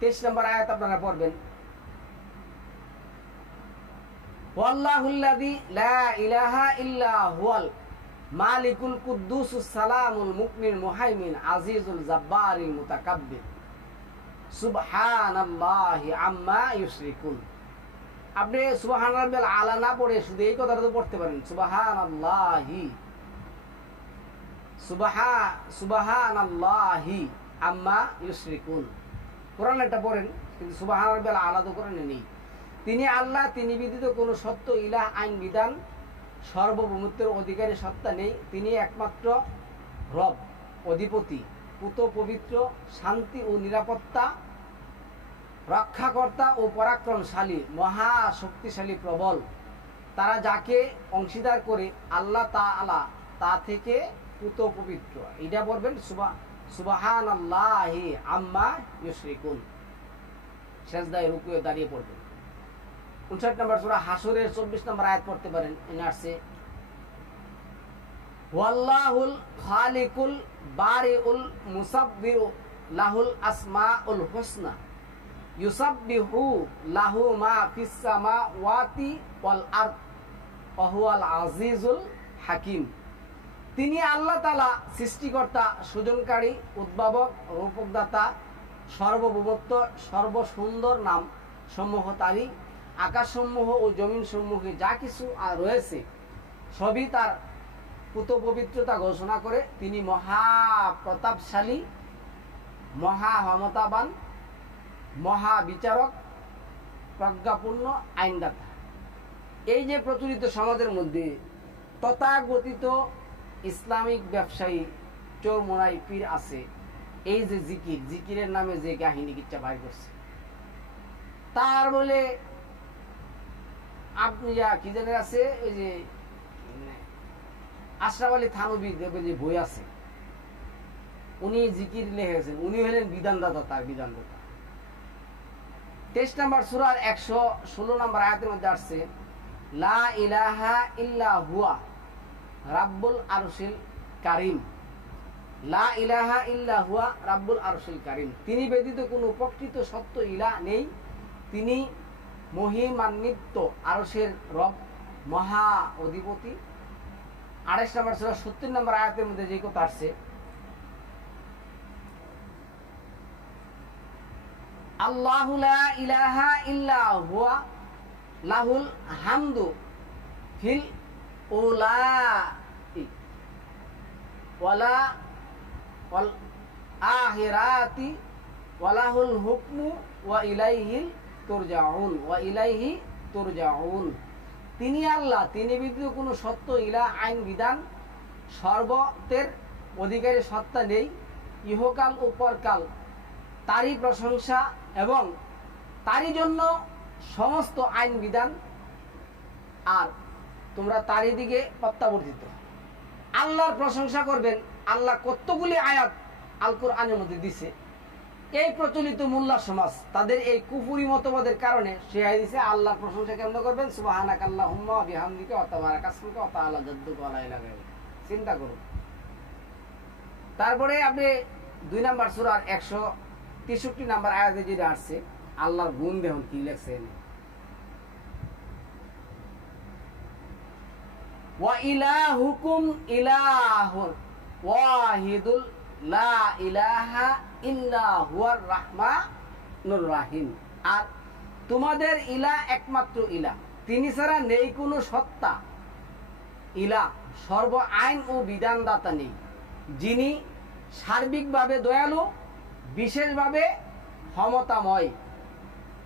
23 নম্বর আয়াত আপনারা পড়বেন, ওয়াল্লাহুল্লাযী লা ইলাহা ইল্লা হুয়াল মালিকুল কুদ্দুসুস সালামুল মুমিনুল মুহাইমিন আজিজুল জাব্বারিল মুতাকাব্বির সুবহানাল্লাহি আম্মা ইউশরিকুন। আপনি সুবহানাল্লাহিল আলা না পড়ে শুধু এই কথাটা তো পড়তে পারেন, সুবহানাল্লাহি আম্মা ইউশরিকুন। কোরআন এটা পড়েন, কিন্তু সুবহানাল্লাহিল আলা তো কোরআনে নেই। তিনি আল্লাহ, তিনি ব্যতীত কোনো সত্য ইলাহ, আইন বিধান, সর্বভৌমত্বের অধিকারী সত্তা নেই। তিনি একমাত্র রব, অধিপতি, পুত পবিত্র, শান্তি ও নিরাপত্তা, রক্ষাকর্তা ও পরাক্রমশালী, মহা শক্তিশালী, প্রবল। তারা যাকে অংশীদার করে আল্লাহ তাআলা তা থেকে পুত পবিত্র। এটা বলবেন সুবহানাল্লাহি আম্মা ইউশরিকুন। সেজদায় রুকুয়ে দাঁড়িয়ে পড়বেন। 59 নম্বর সূরা হাসরের 24 নম্বর আয়াত পড়তে পারেন। এনে আসছে, ওয়াল্লাহুল খালিকুল বারিউল মুসাব্বিরু লাহুল আসমাউল হুসনা ইউসাব্বিহু লাহু মা ফিস সামাওয়াতি ওয়াল আরদ ওয়া হুয়াল আজিজুল হাকিম। তিনি আল্লাহ তাআলা সৃষ্টিকর্তা, সৃজনকারী, উদ্ভাবক, রূপকদাতা, সর্বভৌমত্ব, সর্বসুন্দর নাম সমূহ তারই। আকাশসমূহ ও জমিন সমূহে যা কিছু রয়েছে সবই তার পুত পবিত্রতা ঘোষণা করে। তিনি মহা প্রতাপশালী, মহা ক্ষমতাবান, মহা বিচারক, প্রজ্ঞাপূর্ণ, আইনদাতা। এই যে প্রচলিত সমাজের মধ্যে তথাকথিত ইসলামিক ব্যবসায়ী চোরমোনাই পীর আছে, এই যে জিকিরের নামে যে কাহিনী কিচ্ছা বাইর করছে, তার বলে আপনি কি জানে আছে, এই যে আশরাফ আলী থানভী দেখবেন যে বই আছে, উনি জিকির লিখেছেন, উনি হলেন বিধানদাতা, তার বিধানদাতা। 23 নম্বর সূরার 116 নম্বর আয়াতের মধ্যে আসছে, লা ইলাহা ইল্লা হুয়া রাব্বুল আরশিল কারীম। লা ইলাহা ইল্লা হুয়া রাব্বুল আরশিল কারীম, তিনি ব্যতীত কোনো প্রকৃত সত্য ইলাহ নেই, তিনি মহিমান্বিত আরশের রব, মহা অধিপতি। 28 নম্বর সূরা 70 নম্বর আয়াতের মধ্যে যে কথা আসছে, আল্লাহু লা ইলাহা ইল্লা হুয়া লাহুল হামদু ফিল উলাই ওয়ালা ওয়াল আখিরাতি ওয়ালাহুল হুকমু ওয়া ইলাইহিল তুরজাউন ওয়া ইলাইহি তুরজাউন। তিনি আল্লাহ, তিনি ব্যতীত কোনো সত্য ইলাহ, আইন বিধান, সর্বতের অধিকারী সত্তা নেই, ইহকাল ও পরকাল তারই প্রশংসা এবং তারই জন্য সমস্ত আইন বিধান, আর তোমরা তারই দিকে প্রত্যাবর্তিত। আল্লাহর প্রশংসা করবেন। আল্লাহ কতগুলি আয়াত আল কোরআনের মধ্যে দিছে। এই প্রচলিত মোল্লা সমাজ তাদের এই কুফুরি মতবাদের কারণে সে দিছে আল্লাহর প্রশংসা কেমন করবেন, সুবহানাকাল্লাহুম্মা ওয়া বিহামদিকা ওয়া তাবারাকা ইসমুকা ওয়া তাআলা জাদ্দুকা ওয়া লা ইলাহা ইল্লা আনতা। চিন্তা করুন। তারপরে আপনি 2 নম্বর সূরার 163 নম্বর আয়াতে যেটা আসছে, আল্লাহর গুণ দেখুন কি লেখছেন, ওয়া ইলাহুকুম ইলাহুন ওয়াহিদুল লা ইলাহা ইল্লা হুয়ার রাহমানুর রাহিম। আর তোমাদের ইলাহ একমাত্র ইলাহ, তিনি ছাড়া নেই কোনো সত্তা ইলাহ, সর্ব আইন ও বিধানদাতা নেই, যিনি সার্বিকভাবে দয়ালু, বিশেষভাবে ক্ষমতাময়।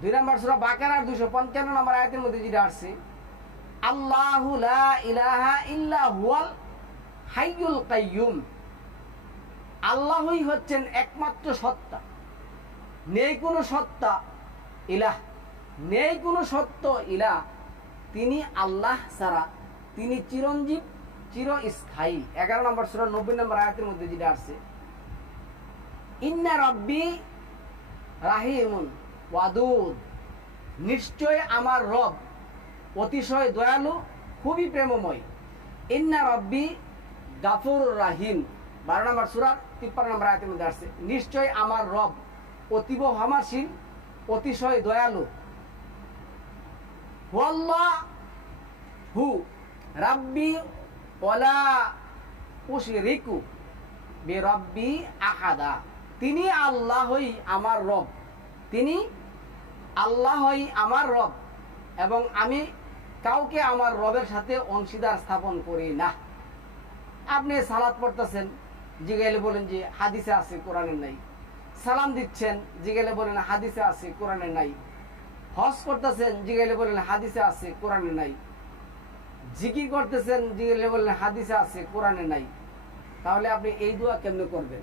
2 নম্বর সূরা বাকারার 255 নম্বর আয়াতের মধ্যে যেটা আসছে, আল্লাহু লা ইলাহা ইল্লা হুয়াল হাইয়ুল কাইয়ুম। আল্লাহই হচ্ছেন একমাত্র সত্তা, নেই কোনো সত্তা ইলাহ, নেই কোনো সত্য ইলাহ, তিনি আল্লাহ ছাড়া, তিনি চিরঞ্জীব, চিরস্থায়ী। 11 নম্বর সূরা 90 নম্বর আয়াতের মধ্যে যেটা আসছে, ইন্না রাব্বি রাহিমুন ওয়াদুদ, নিশ্চয় আমার রব অতিশয় দয়ালু, খুবই প্রেমময়। ইন্না রাব্বি গাফুরুর রাহিম। 12 নম্বর সূরা 53 নম্বর আয়াতের মধ্যে আসছে, নিশ্চয় আমার রব অতীব ক্ষমাশীল, অতিশয় দয়ালু। ওয়াল্লাহু রাব্বি ওয়ালা উশরিকু বিরাব্বি আহাদা। তিনি আল্লাহই আমার রব, তিনি আল্লাহই আমার রব, এবং আমি কাউকে আমার রবের সাথে অংশীদার স্থাপন করি না। আপনি সালাত পড়তেছেন, জিজ্ঞেলে বলেন যে হাদিসে আছে, কোরআনে নাই। সালাম দিচ্ছেন, জিজ্ঞেলে বলেন হাদিসে আছে, কোরআনে নাই। হজ করতেছেন, জিজ্ঞেলে বলেন হাদিসে আছে, কোরআনে নাই। জিকির করতেছেন, জিজ্ঞেলে বলেন হাদিসে আছে, কোরআনে নাই। তাহলে আপনি এই দোয়া কেমনে করবেন?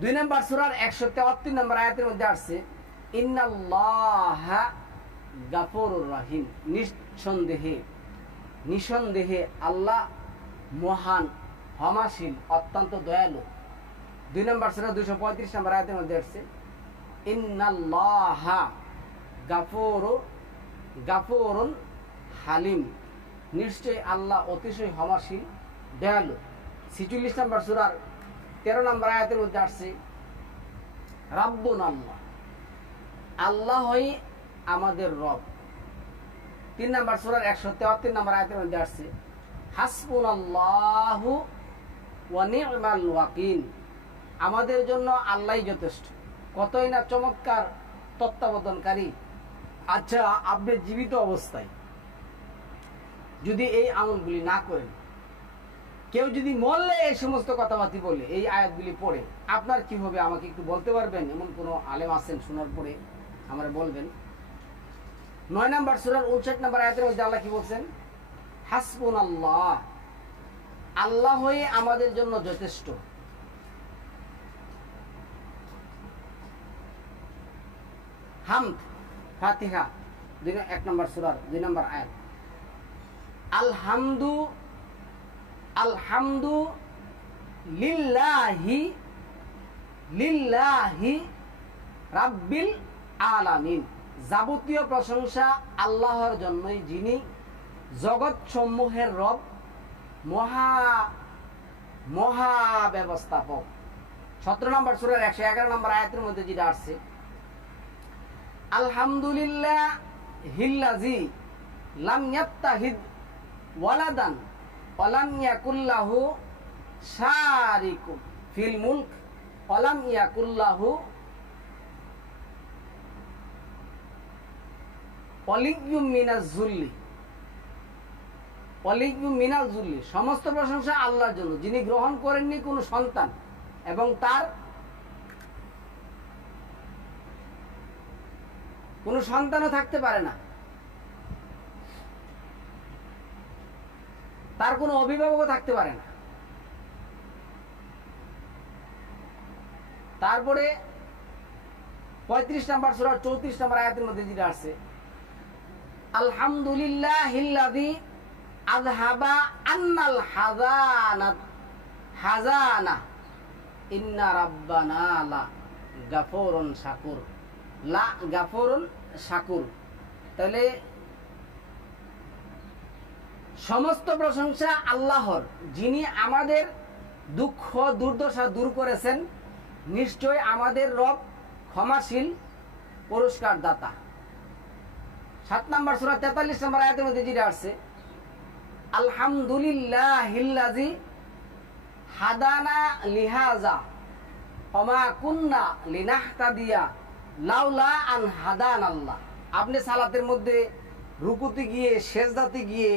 2 নম্বর সূরার 173 নম্বর আয়াতের মধ্যে আসছে, ইন্নাল্লাহা গাফুরুর রাহিম। নিঃসন্দেহে আল্লাহ মহান, ক্ষমাশীল, অত্যন্ত দয়ালু। 2 নম্বর সূরা 235 নম্বর আয়াতের মধ্যে আসছে, ইন্নাল্লাহা গাফুরুন হালিম। নিশ্চয় আল্লাহ অতিশয় ক্ষমাশীল, দয়ালু। 46 নম্বর সূরার 13 নম্বর আয়াতের মধ্যে আসছে, রাব্বুন আল্লাহ, আল্লাহই আমাদের রব। 3 নম্বর সূরার 173 নম্বর আয়াতের মধ্যে আসছে, হাসবুনাল্লাহু ওয়া নি'মাল ওয়াকিল। আমাদের জন্য আল্লাহই যথেষ্ট, কতই না চমৎকার তত্ত্বাবধানকারী। আচ্ছা, আপনি জীবিত অবস্থায় যদি এই আমলগুলি না করেন, কেউ যদি মরলে এই সমস্ত কথাবার্তা বলে, এই আয়াতগুলি পড়ে, আপনার কি হবে আমাকে একটু বলতে পারবেন? এমন কোনো আলেম আছেন শোনার পরে আমরা বলবেন। 9 নম্বর সূরার 59 নম্বর আয়াতের মধ্যে আল্লাহ কি বলছেন, হাসবুনাল্লাহ, আল্লাহই আমাদের জন্য যথেষ্ট। হামদ, ফাতিহা 1 নম্বর সূরার 2 নম্বর আয়াত। আলহামদু লিল্লাহি রাব্বিল আলামিন। যাবতীয় প্রশংসা আল্লাহর জন্যই, যিনি জগৎ সমূহের রব, মহা ব্যবস্থাপক। 17 নম্বর সূরার 111 নম্বর আয়াতের মধ্যে যেটা আসছে, আলহামদুলিল্লাহিল্লাযী লাম ইয়াত্তাহিদ ওয়ালাদান ওয়া লাম ইয়াকুল লাহু শারিকুন ফিল মুলক ওয়া লাম ইয়াকুল লাহু ওয়ালিয়্যুম মিনাজ যুল্লি। সমস্ত প্রশংসা আল্লাহর জন্য, যিনি গ্রহণ করেননি কোনো সন্তান এবং তার কোনো সন্তানও থাকতে পারে না, তার কোনো অভিভাবকও থাকতে পারে না। তারপরে 35 নম্বর সূরা 34 নম্বর আয়াতের মধ্যে যেটা আছে, আলহামদুলিল্লাহিল্লাযী আযহাবা আন্নাল হাযানা ইন্না রাব্বানা লা গাফুরুন শাকুর। তাহলে সমস্ত প্রশংসা আল্লাহর, যিনি আমাদের দুঃখ দুর্দশা দূর করেছেন। নিশ্চয় আমাদের রব ক্ষমাশীল, পুরস্কার দাতা। 7 নম্বর সূরা 43 নম্বর আয়াতের মধ্যে যেটা আসছে, আলহামদুলিল্লাহিল্লাযী হাদানা লিহাযা ওয়া মা কুন্না লিনাহতাদিয়া লাউলা আন হাদানাল্লাহ। আপনি সালাতের মধ্যে রুকুতে গিয়ে, সেজদাতে গিয়ে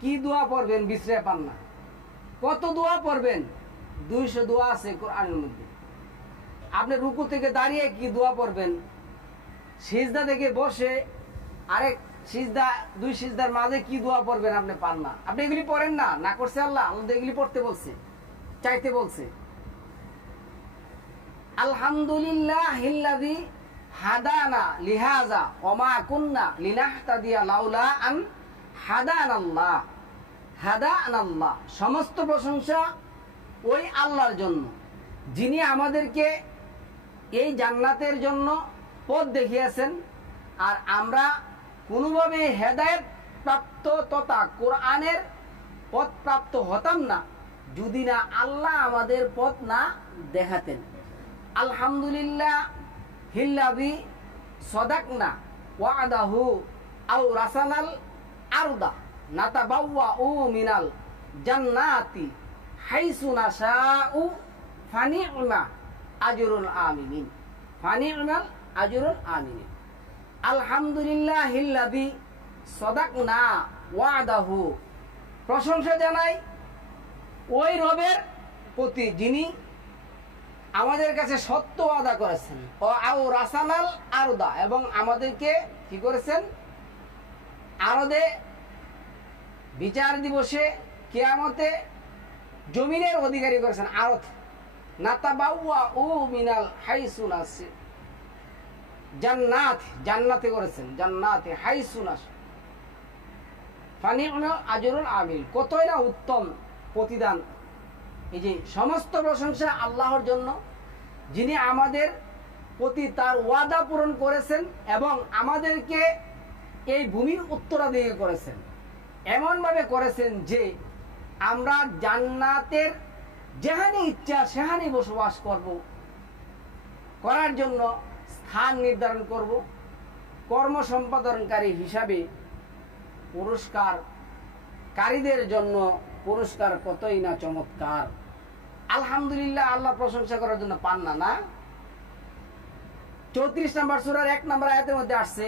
কি দোয়া পড়বেন বিশ্রায় পান না। কত দোয়া পড়বেন? 200 দোয়া আছে কোরআনের মধ্যে। আপনি রুকু থেকে দাঁড়িয়ে কি দোয়া পড়বেন, সিজদা থেকে বসে আরেক সিজদা, 2 সিজদার মাঝে কি দোয়া পড়বেন আপনি পান না। আপনি এগুলি পড়েন না, না করছে আল্লাহ, আমাদের এগুলি পড়তে বলছে, চাইতে বলছে। আলহামদুলিল্লাহিল্লাযী হাদানা লিহাযা ওয়া মা কুন্না লিনাহতাদিয়া লাউলা আন হাদানাল্লাহ। সমস্ত প্রশংসা ওই আল্লাহর জন্য, যিনি আমাদেরকে এই জান্নাতের জন্য পথ দেখিয়েছেন। আর আমরা কোনোভাবে হেদায়েত প্রাপ্ত তথা কোরআনের পথ প্রাপ্ত হতাম না যদি না আল্লাহ আমাদের পথ না দেখাতেন। আলহামদুলিল্লাহিল্লাযী সাদাকনা ওয়াদাহু আও রাসানাল আরদা নাতাবাওয়াউ মিনাল জান্নাতি হাইসু নাশাউ ফানি'মা আজরুল আমিনিন। আলহামদুলিল্লাহিল্লাযী সাদাকনা ওয়াদাহু। প্রশংসা জানাই ওই রবের প্রতি, যিনি আমাদের কাছে সত্য ওয়াদা করেছেন। ও আও রাসানাল আরদা, এবং আমাদেরকে কি করেছেন, আরদে বিচার দিবসে কিয়ামতে জমিনের অধিকারী করেছেন। আরদ নাতাবাওয়াউ মিনাল হাইসু নাসি, জান্নাতে করেছেন, জান্নাতে হাইসু নাস ফানি'মা আজরুল আমিল। কতই না উত্তম প্রতিদান। এই যে সমস্ত প্রশংসা আল্লাহর জন্য, যিনি আমাদের প্রতি তার ওয়াদা পূরণ করেছেন এবং আমাদেরকে এই ভূমির উত্তরাধিকারী করেছেন। এমনভাবে করেছেন যে আমরা জান্নাতের যেখানে ইচ্ছা সেখানে বসবাস করার জন্য স্থান নির্ধারণ করব। কর্ম সম্পাদনকারী হিসাবে পুরস্কারকারীদের জন্য পুরস্কার কতই না চমৎকার। আলহামদুলিল্লাহ, আল্লাহ প্রশংসা করার জন্য পান না, না? 34 নম্বর সূরার 1 নম্বর আয়াতের মধ্যে আসছে,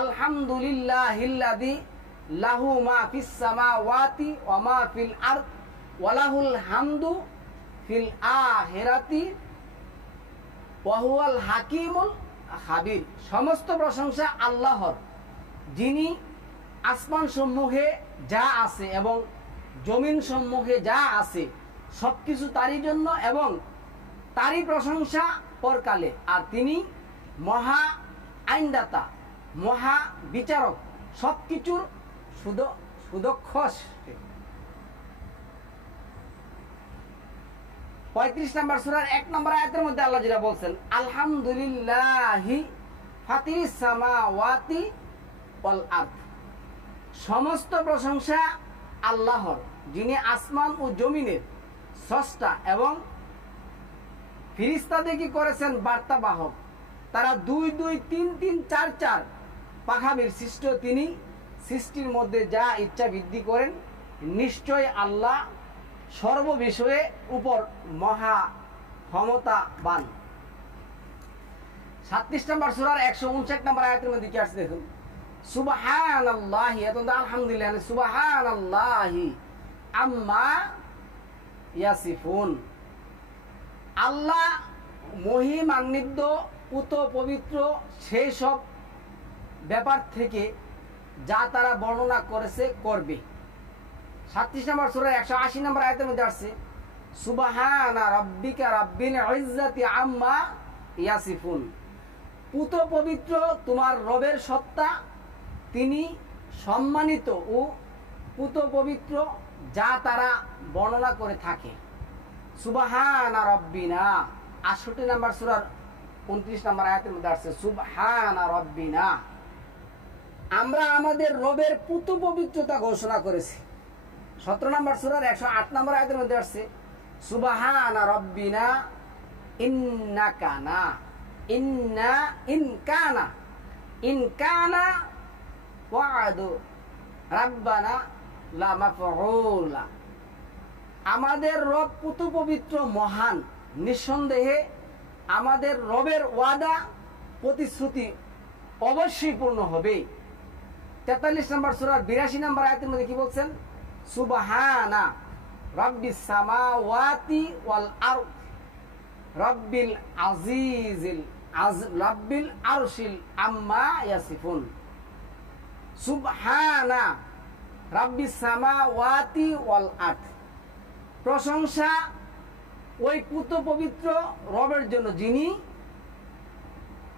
আলহামদুলিল্লাহিল্লাযী লাহু মা ফিস সামাওয়াতি ওয়া মা ফিল আরদ ওয়া লাহুল হামদু ফিল আখিরাতি ওয়া হুয়াল হাকিমুল খাবীর। সমস্ত প্রশংসা আল্লাহর, যিনি আসমান সমূহে যা আছে এবং জমিন সমূহে যা আছে সবকিছু তারই জন্য এবং তারই প্রশংসা পরকালে। আর তিনি মহা আইনদাতা, মহা বিচারক, সবকিছুর সুদক্ষ। 35 নম্বর সূরার 1 নম্বর আয়াতের মধ্যে আল্লাহ যেটা বলছেন, আলহামদুলিল্লাহি ফাতিরিস সামাওয়াতি ওয়াল আরদ, সমস্ত প্রশংসা আল্লাহর, যিনি আসমান ও জমিনের স্রষ্টা এবং ফেরেশতাদেরকে করেছেন বার্তাবাহক। তারা 2 2 3 3 4 4 পাখাবির সৃষ্ট, তিনি সৃষ্টির মধ্যে যা ইচ্ছা বৃদ্ধি করেন। নিশ্চয় আল্লাহ সর্ববিষয়ে উপর মহা ক্ষমতাবান। 37 নম্বর সূরার 159 নম্বর আয়াতের মধ্যে কি আছে দেখুন, সুবহানাল্লাহি, এতক্ষণ আলহামদুলিল্লাহ, সুবহানাল্লাহি আম্মা ইয়াসিফুন, আল্লাহ মহিমান্বিত পুত পবিত্র সেই সব ব্যাপার থেকে যা তারা বর্ণনা করেছে করবে। 37 নম্বর সূরার 180 নম্বর আয়াতের মধ্যে আসছে, সুবহানা রাব্বিকা রাব্বিল ইজ্জাতি আম্মা ইয়াসিফুন, পুত পবিত্র তোমার রবের সত্তা, তিনি সম্মানিত ও পুত পবিত্র যা তারা বর্ণনা করে থাকে। সুবহানা রাব্বিনা, 68 নম্বর সূরার 29 নম্বর আয়াতের মধ্যে আসছে, সুবহানা রাব্বিনা, আমরা আমাদের রবের পুত পবিত্রতা ঘোষণা করেছি। 17 নম্বর সূরার 108 নম্বর আয়াতের মধ্যে আসছে, সুবহানা রাব্বিনা ইন্নাকানা ইনকানা ওয়াদু রাব্বানা লামাফউলা, আমাদের রব পুত পবিত্র মহান, নিঃসন্দেহে আমাদের রবের ওয়াদা প্রতিশ্রুতি অবশ্যই পূর্ণ হবে। 43 নম্বর সূরার 82 নম্বর আয়াতের মধ্যে কি বলছেন, সুবহানা রাব্বিস সামাওয়াতি ওয়াল আরদ রাব্বিল রাব্বিল আরশিল আম্মা ইয়াসিফুন, সুবহানা রাব্বিস সামাওয়াতি ওয়াল আরদ, প্রশংসা ওই পুত পবিত্র রবের জন্য, যিনি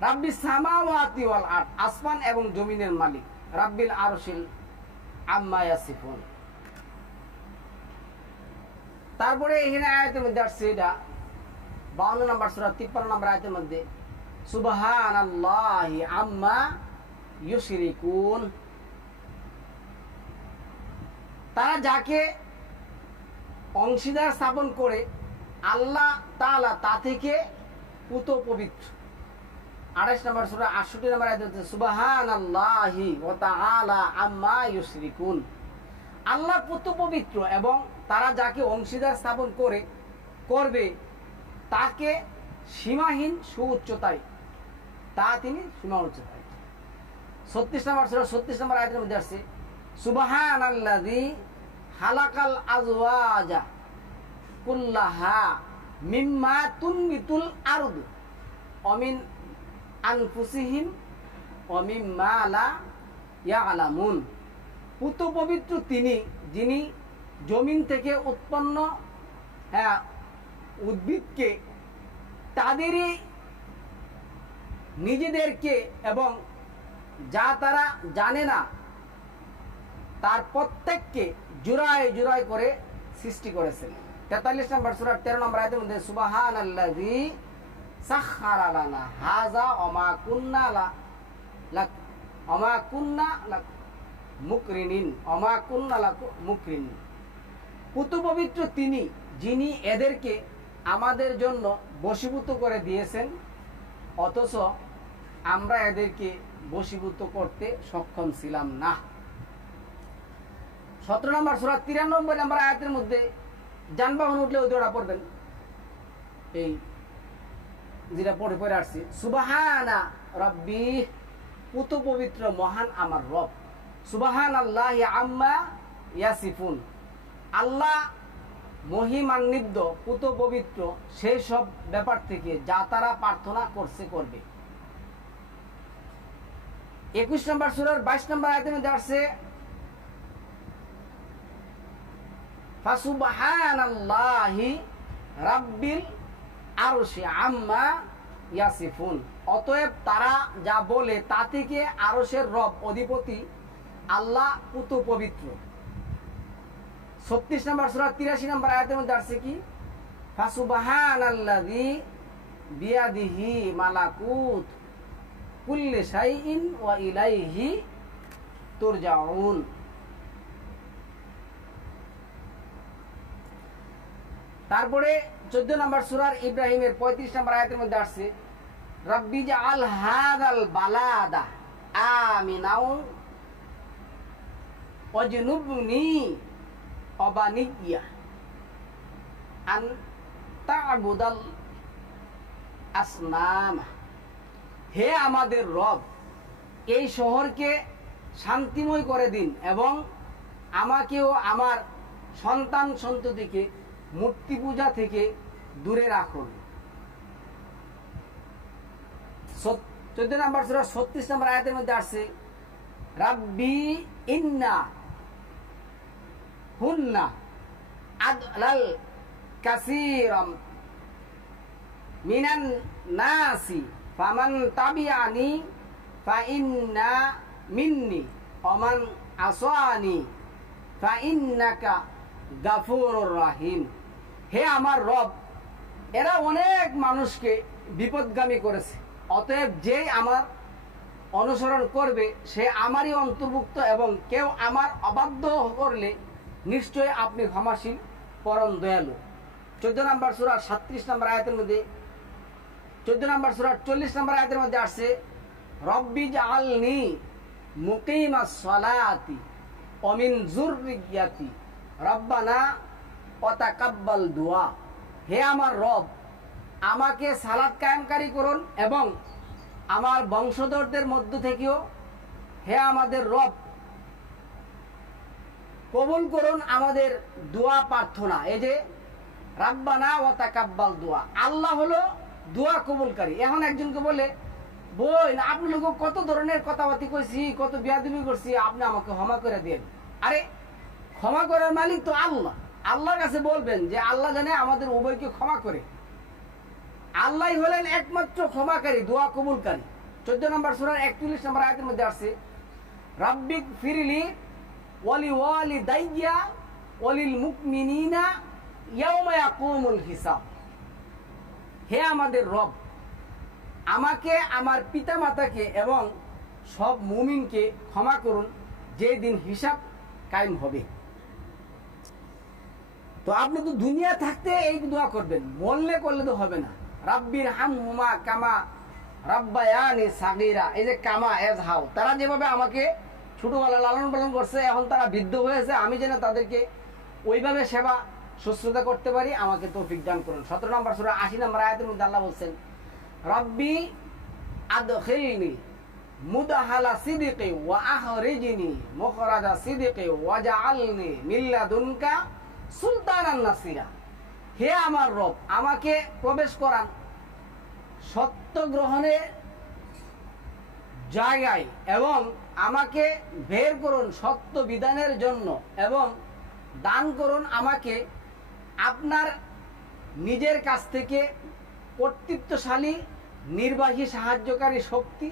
রাব্বিস সামাওয়াতি ওয়াল আরদ, আসমান এবং জমিনের মালিক, রাব্বিল আরশিল আম্মা ইয়াসিফুন। তারপরে এখানে আয়াতের মধ্যে আসছে, এটা 52 নম্বর সূরা 53 নম্বর আয়াতের মধ্যে, সুবহানাল্লাহি আম্মা ইউশরিকুন, তারা যাকে অংশীদার স্থাপন করে আল্লাহ তাআলা তা থেকে পুত পবিত্র। 28 নম্বর সূরা 68 নম্বর আয়াতে হচ্ছে, সুবহানাল্লাহি ওয়া তাআলা আম্মা ইউশরিকুন, আল্লাহ পুত পবিত্র এবং তারা যাকে অংশীদার স্থাপন করবে তাকে সীমাহীন সুউচ্চতায়, তা তিনি সীমা উচ্চতায়। 36 নম্বর সূরা 36 নম্বর আয়াতের মধ্যে আসছে, সুবহানাল্লাযী খালাকাল আজওয়াজা কুল্লাহা মিম্মা তুনবিতুল আরদ ওয়া মিন আনফুসিহিম ওয়া মিম্মা লা ইয়ালামুন, পুত পবিত্র তিনি, যিনি জমিন থেকে উৎপন্ন উদ্ভিদকে, তাদেরই নিজেদেরকে এবং যা তারা জানে না তার প্রত্যেককে জোড়ায় জোড়ায় করে সৃষ্টি করেছেন। 43 নম্বর সূরা 13 নম্বর আয়াতের মধ্যে, সুবহানাল্লাযী সাখখারা লানা হাযা ওয়া মা কুন্না মুকরিনিন, পুত পবিত্র তিনি, যিনি এদেরকে আমাদের জন্য বশীভূত করে দিয়েছেন, অথচ আমরা এদেরকে বশীভূত করতে সক্ষম ছিলাম না। 17 নম্বর সূরা 93 নম্বর আয়াতের মধ্যে, যানবাহন উঠলে ওই দোড়া পড়বেন, এই যেটা পড়ে আসছে, সুবহানা রাব্বি, পুত পবিত্র মহান আমার রব, সুবহানাল্লাহি আম্মা ইয়াসিফুন, আল্লাহ মহিমান্বিত পুত পবিত্র সেই সব ব্যাপার থেকে যা তারা প্রার্থনা করবে। 21 নম্বর সূরার 22 নম্বর আয়াতের মধ্যে আসছে, ফাসুবহানাল্লাহি রাব্বিল আরশি আম্মা ইয়াসিফুন, অতএব তারা যা বলে তা থেকে আরশের রব অধিপতি আল্লাহ পুত পবিত্র। 36 নম্বর সূরা 83 নম্বর আয়াতের মধ্যে আছে কি, ফাসুবহানাল্লাযী বিয়াদিহি মালাকুত কুল্লি শাইইন ওয়া ইলাইহি তুরজাউন। তারপরে 14 নম্বর সূরার ইব্রাহিমের 35 নম্বর আয়াতের মধ্যে আসছে, রাব্বি জাআল হাযাল বালাদা আমিনাও ওয়াজনুবনি অবানিয়া আন তা'বুদাল আসনাম। হে আমাদের রব, এই শহরকে শান্তিময় করে দিন এবং আমাকেও আমার সন্তান সন্ততিকে মূর্তি পূজা থেকে দূরে রাখুন। 14 নম্বর সূরা 36 নম্বর আয়াতের মধ্যে আসছে, রাব্বি ইন্না হুন্না আদলাল কাসীরাম মিনান নাসি ফামান তাবিআনি ফাইন্না মিন্নি ওমান আসানি ফাইন্নাকা গাফুরুর রহিম। হে আমার রব, এরা অনেক মানুষকে বিপদগামী করেছে, অতএব যেই আমার অনুসরণ করবে সে আমারই অন্তর্ভুক্ত এবং কেউ আমার অবাধ্য করলে নিশ্চয় আপনি ক্ষমাশীল পরম দয়ালু। 14 নম্বর সূরা 37 নম্বর আয়াতের মধ্যে 14 নম্বর সূরা 40 নম্বর আয়াতের মধ্যে আসছে, রব্বি জাআলনি মুকিমাস সালাতি ওয়া মিন যুররিয়াতি রব্বানা ওয়া তাকাব্বাল দুআ। হে আমার রব, আমাকে সালাত কায়েমকারী করুন এবং আমার বংশধরদের মধ্য থেকেও হে আমাদের রব কবুল করুন আমাদের দোয়া প্রার্থনা। এই যে রাব্বানা ওয়া তাকাব্বাল দুআ, আল্লাহ হলো দোয়া কবুলকারী। এখন একজনকে বলে, বই না আপনি লোক কত ধরনের কথাবার্তা কইছি, কত বিয়াদবি করছি, আপনি আমাকে ক্ষমা করে দেন। আরে ক্ষমা করার মালিক তো আল্লাহ। আল্লাহর কাছে বলবেন যে আল্লাহ জানে আমাদের উভয়কে ক্ষমা করে। আল্লাহ হলেন একমাত্র ক্ষমাকারী, দোয়া কবুলকারী। 14 নম্বর সূরার 41 নম্বর আয়াতের মধ্যে আসছে, রাব্বিক ফিরলি ওয়ালি ওয়ালিদাইয়া ওয়ালিল মুমিনিনা ইয়াওমা ইয়াকুমুল হিসাব। হে আমাদের রব, আমাকে, আমার পিতা মাতাকে এবং সব মুমিনকে ক্ষমা করুন যে দিন হিসাব কায়েম হবে। তো আপনি তো দুনিয়া থাকতে এই দোয়া করবেন, মরলে করলে তো হবে না। রাব্বির হামহুমা কামা রাব্বায়ানি সাগীরা, এই যে কামা এজ হাউ, তারা যেভাবে আমাকে ছোটবেলা লালন পালন করছে, এখন তারা বৃদ্ধ হয়েছে, আমি যেন তাদেরকে ওইভাবে সেবা শুশ্রূষা করতে পারি, আমাকে তৌফিক দান করুন। 17 নম্বর সূরা 80 নম্বর আয়াতের মধ্যে আল্লাহ বলছেন, রাব্বি আদখিলনি মুদহালা সিদকি ওয়া আখরিজনি মুখরাজা সিদকি ওয়াজআলনি মিন লাদুনকা সুলতানান নাসিরা। হে আমার রব, আমাকে প্রবেশ করান সত্য গ্রহণের জায়গায় এবং আমাকে বের করুন সত্য বিধানের জন্য এবং দান করুন আমাকে আপনার নিজের কাছ থেকে কর্তৃত্বশালী নির্বাহী সাহায্যকারী শক্তি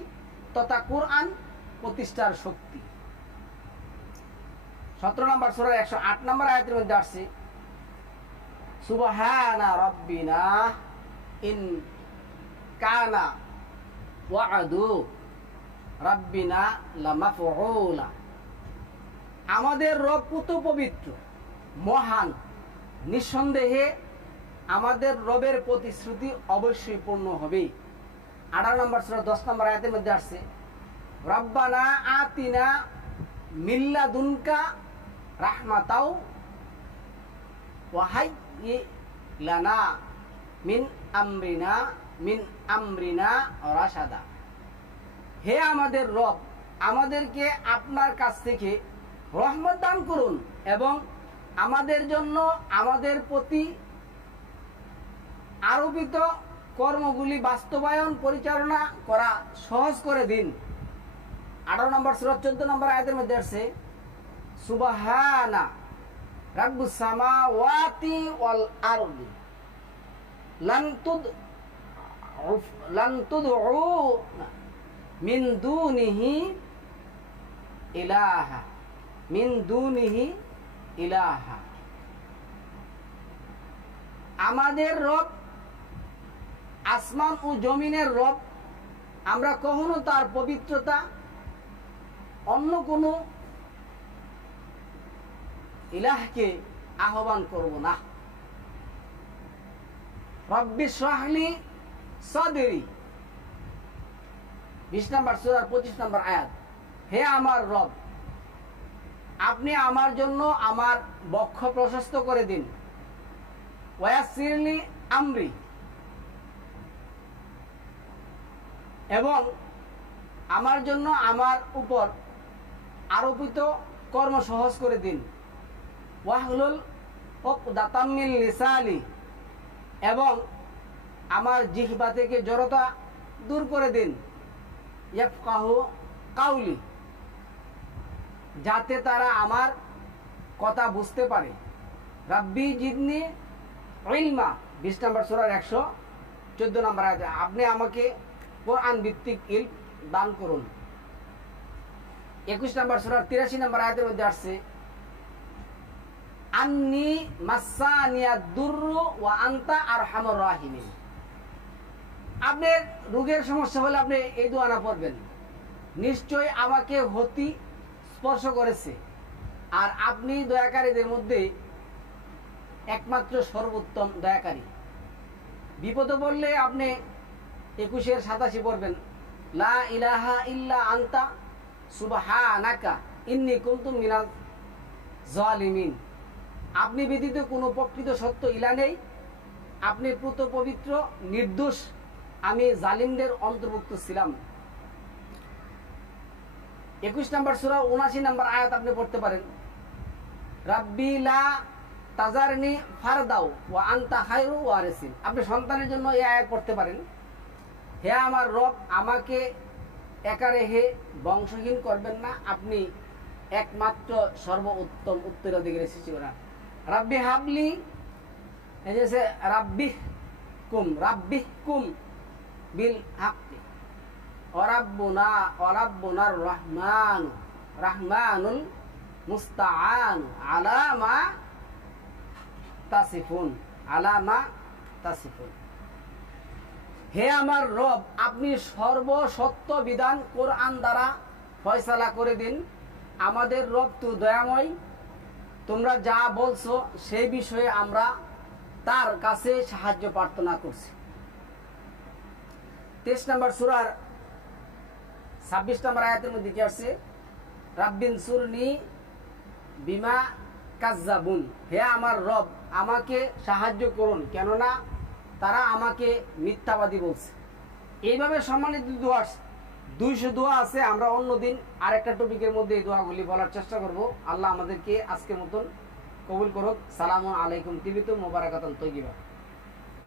তথা কোরআন প্রতিষ্ঠার শক্তি। 17 নম্বর সূরার 108 নম্বর আয়াতের মধ্যে আসছে, সুবহানা রাব্বিনা ইন কানা ওয়া'দু রাব্বিনা লামাফউলা। আমাদের রব পুত পবিত্র মহান, নিঃসন্দেহে আমাদের রবের প্রতিশ্রুতি অবশ্যই পূর্ণ হবে। 18 নম্বর সূরা 10 নম্বর আয়াতের মধ্যে আসছে, রব্বানা আতিনা মিল্লাদুনকা রাহমাতাও ওয়া হাইয়্যি লানা মিন আমরিনা রাশাদা। হে আমাদের রব, আমাদেরকে আপনার কাছ থেকে রহমত দান করুন এবং আমাদের জন্য আমাদের প্রতি আরোপিত কর্মগুলি বাস্তবায়ন পরিচালনা করা সহজ করে দিন। 18 নম্বর সূরা 14 নম্বর আয়াতের মধ্যে আছে, সুবহানা রাব্বুস সামাওয়াতি ওয়াল আরদি লান লান তুদউ মিন দুনিহি ইলাহা, মিন দুনিহি ইলাহা। আমাদের রব আসমান ও জমিনের রব, আমরা কখনো তার পবিত্রতা অন্য কোনো ইলাহকে আহ্বান করব না। রব্বি ইশরাহলি সাদরি, 20 নম্বর সূরা 25 নম্বর আয়াত। হে আমার রব, আপনি আমার জন্য আমার বক্ষ প্রশস্ত করে দিন। ওয়াসিরলি আমরি, এবং আমার জন্য আমার উপর আরোপিত কর্ম সহজ করে দিন। ওয়াহলুল উকদাতাম মিন লিসানি, এবং আমার জিহ্বা থেকে জড়তা দূর করে দিন। ইয়াফকাহু কাউলি, যাতে তারা আমার কথা বুঝতে পারে। রাব্বি জিদনি ইলমা, 20 নম্বর সূরার 114 নম্বর আয়াত। আপনি আমাকে কোরআন ভিত্তিক ইলম দান করুন। 21 নম্বর সূরার 83 নম্বর আয়াতের মধ্যে আসছে আন্নি মাসানিয়া দুররু ওয়া আনতা আরহামুর রাহিমিন। আপনার রোগের সমস্যা হলে আপনি এই দোয়া না পড়বেন, নিশ্চয় আমাকে হতি স্পর্শ করেছে, আর আপনি দয়াকারীদের মধ্যে একমাত্র সর্বোত্তম দয়াকারী। বিপদে পড়লে আপনি 21-এর 87 পড়বেন, লা ইলাহা ইল্লা আনতা সুবহানাকা ইন্নী কুনতু মিনাজ জালিমিন। আপনি ব্যতীত কোনো প্রকৃত সত্য ইলা নেই, আপনি পুত পবিত্র নির্দোষ, আমি জালিমদের অন্তর্ভুক্ত ছিলাম। 21 নম্বর সূরা 79 নম্বর আয়াত আপনি পড়তে পারেন, রাব্বি লা তাজারনি ফারদাও ওয়া আনতা খায়রু ওয়ারিসিন। আপনি সন্তানের জন্য এই আয়াত পড়তে পারেন, হে আমার রব, আমাকে একা রেখে বংশহীন করবেন না, আপনি একমাত্র সর্বোত্তম উত্তরাধিকারী সৃষ্টি করেন। রাব্বি হাবলি, এই যে রাব্বি কুম বিল হাক্কি ওয়ারাব্বুনার রহমানুল মুস্তাআন আলা মা তাসিফুন। হে আমার রব, আপনি সর্বসত্য বিধান কোরআন দ্বারা ফয়সালা করে দিন। আমাদের রব তো দয়াময়, তোমরা যা বলছো সেই বিষয়ে আমরা তার কাছে সাহায্য প্রার্থনা করছি। 23 নম্বর সূরার 26 নম্বর আয়াতের মধ্যে কি আছে, রাব্বিন সুরনি বিমা কাজ্জাবুন। হে আমার রব, আমাকে সাহায্য করুন, কেননা তারা আমাকে মিথ্যাবাদী বলছে। এইভাবে সম্মানিত দোয়া 200 দোয়া আছে। আমরা অন্যদিন আরেকটা টপিকের মধ্যে এই দোয়াগুলি বলার চেষ্টা করব। আল্লাহ আমাদেরকে আজকের মতন কবুল করুক। সালামু আলাইকুম। তিবিতু মুবারাকাতুন তৈয়িবা।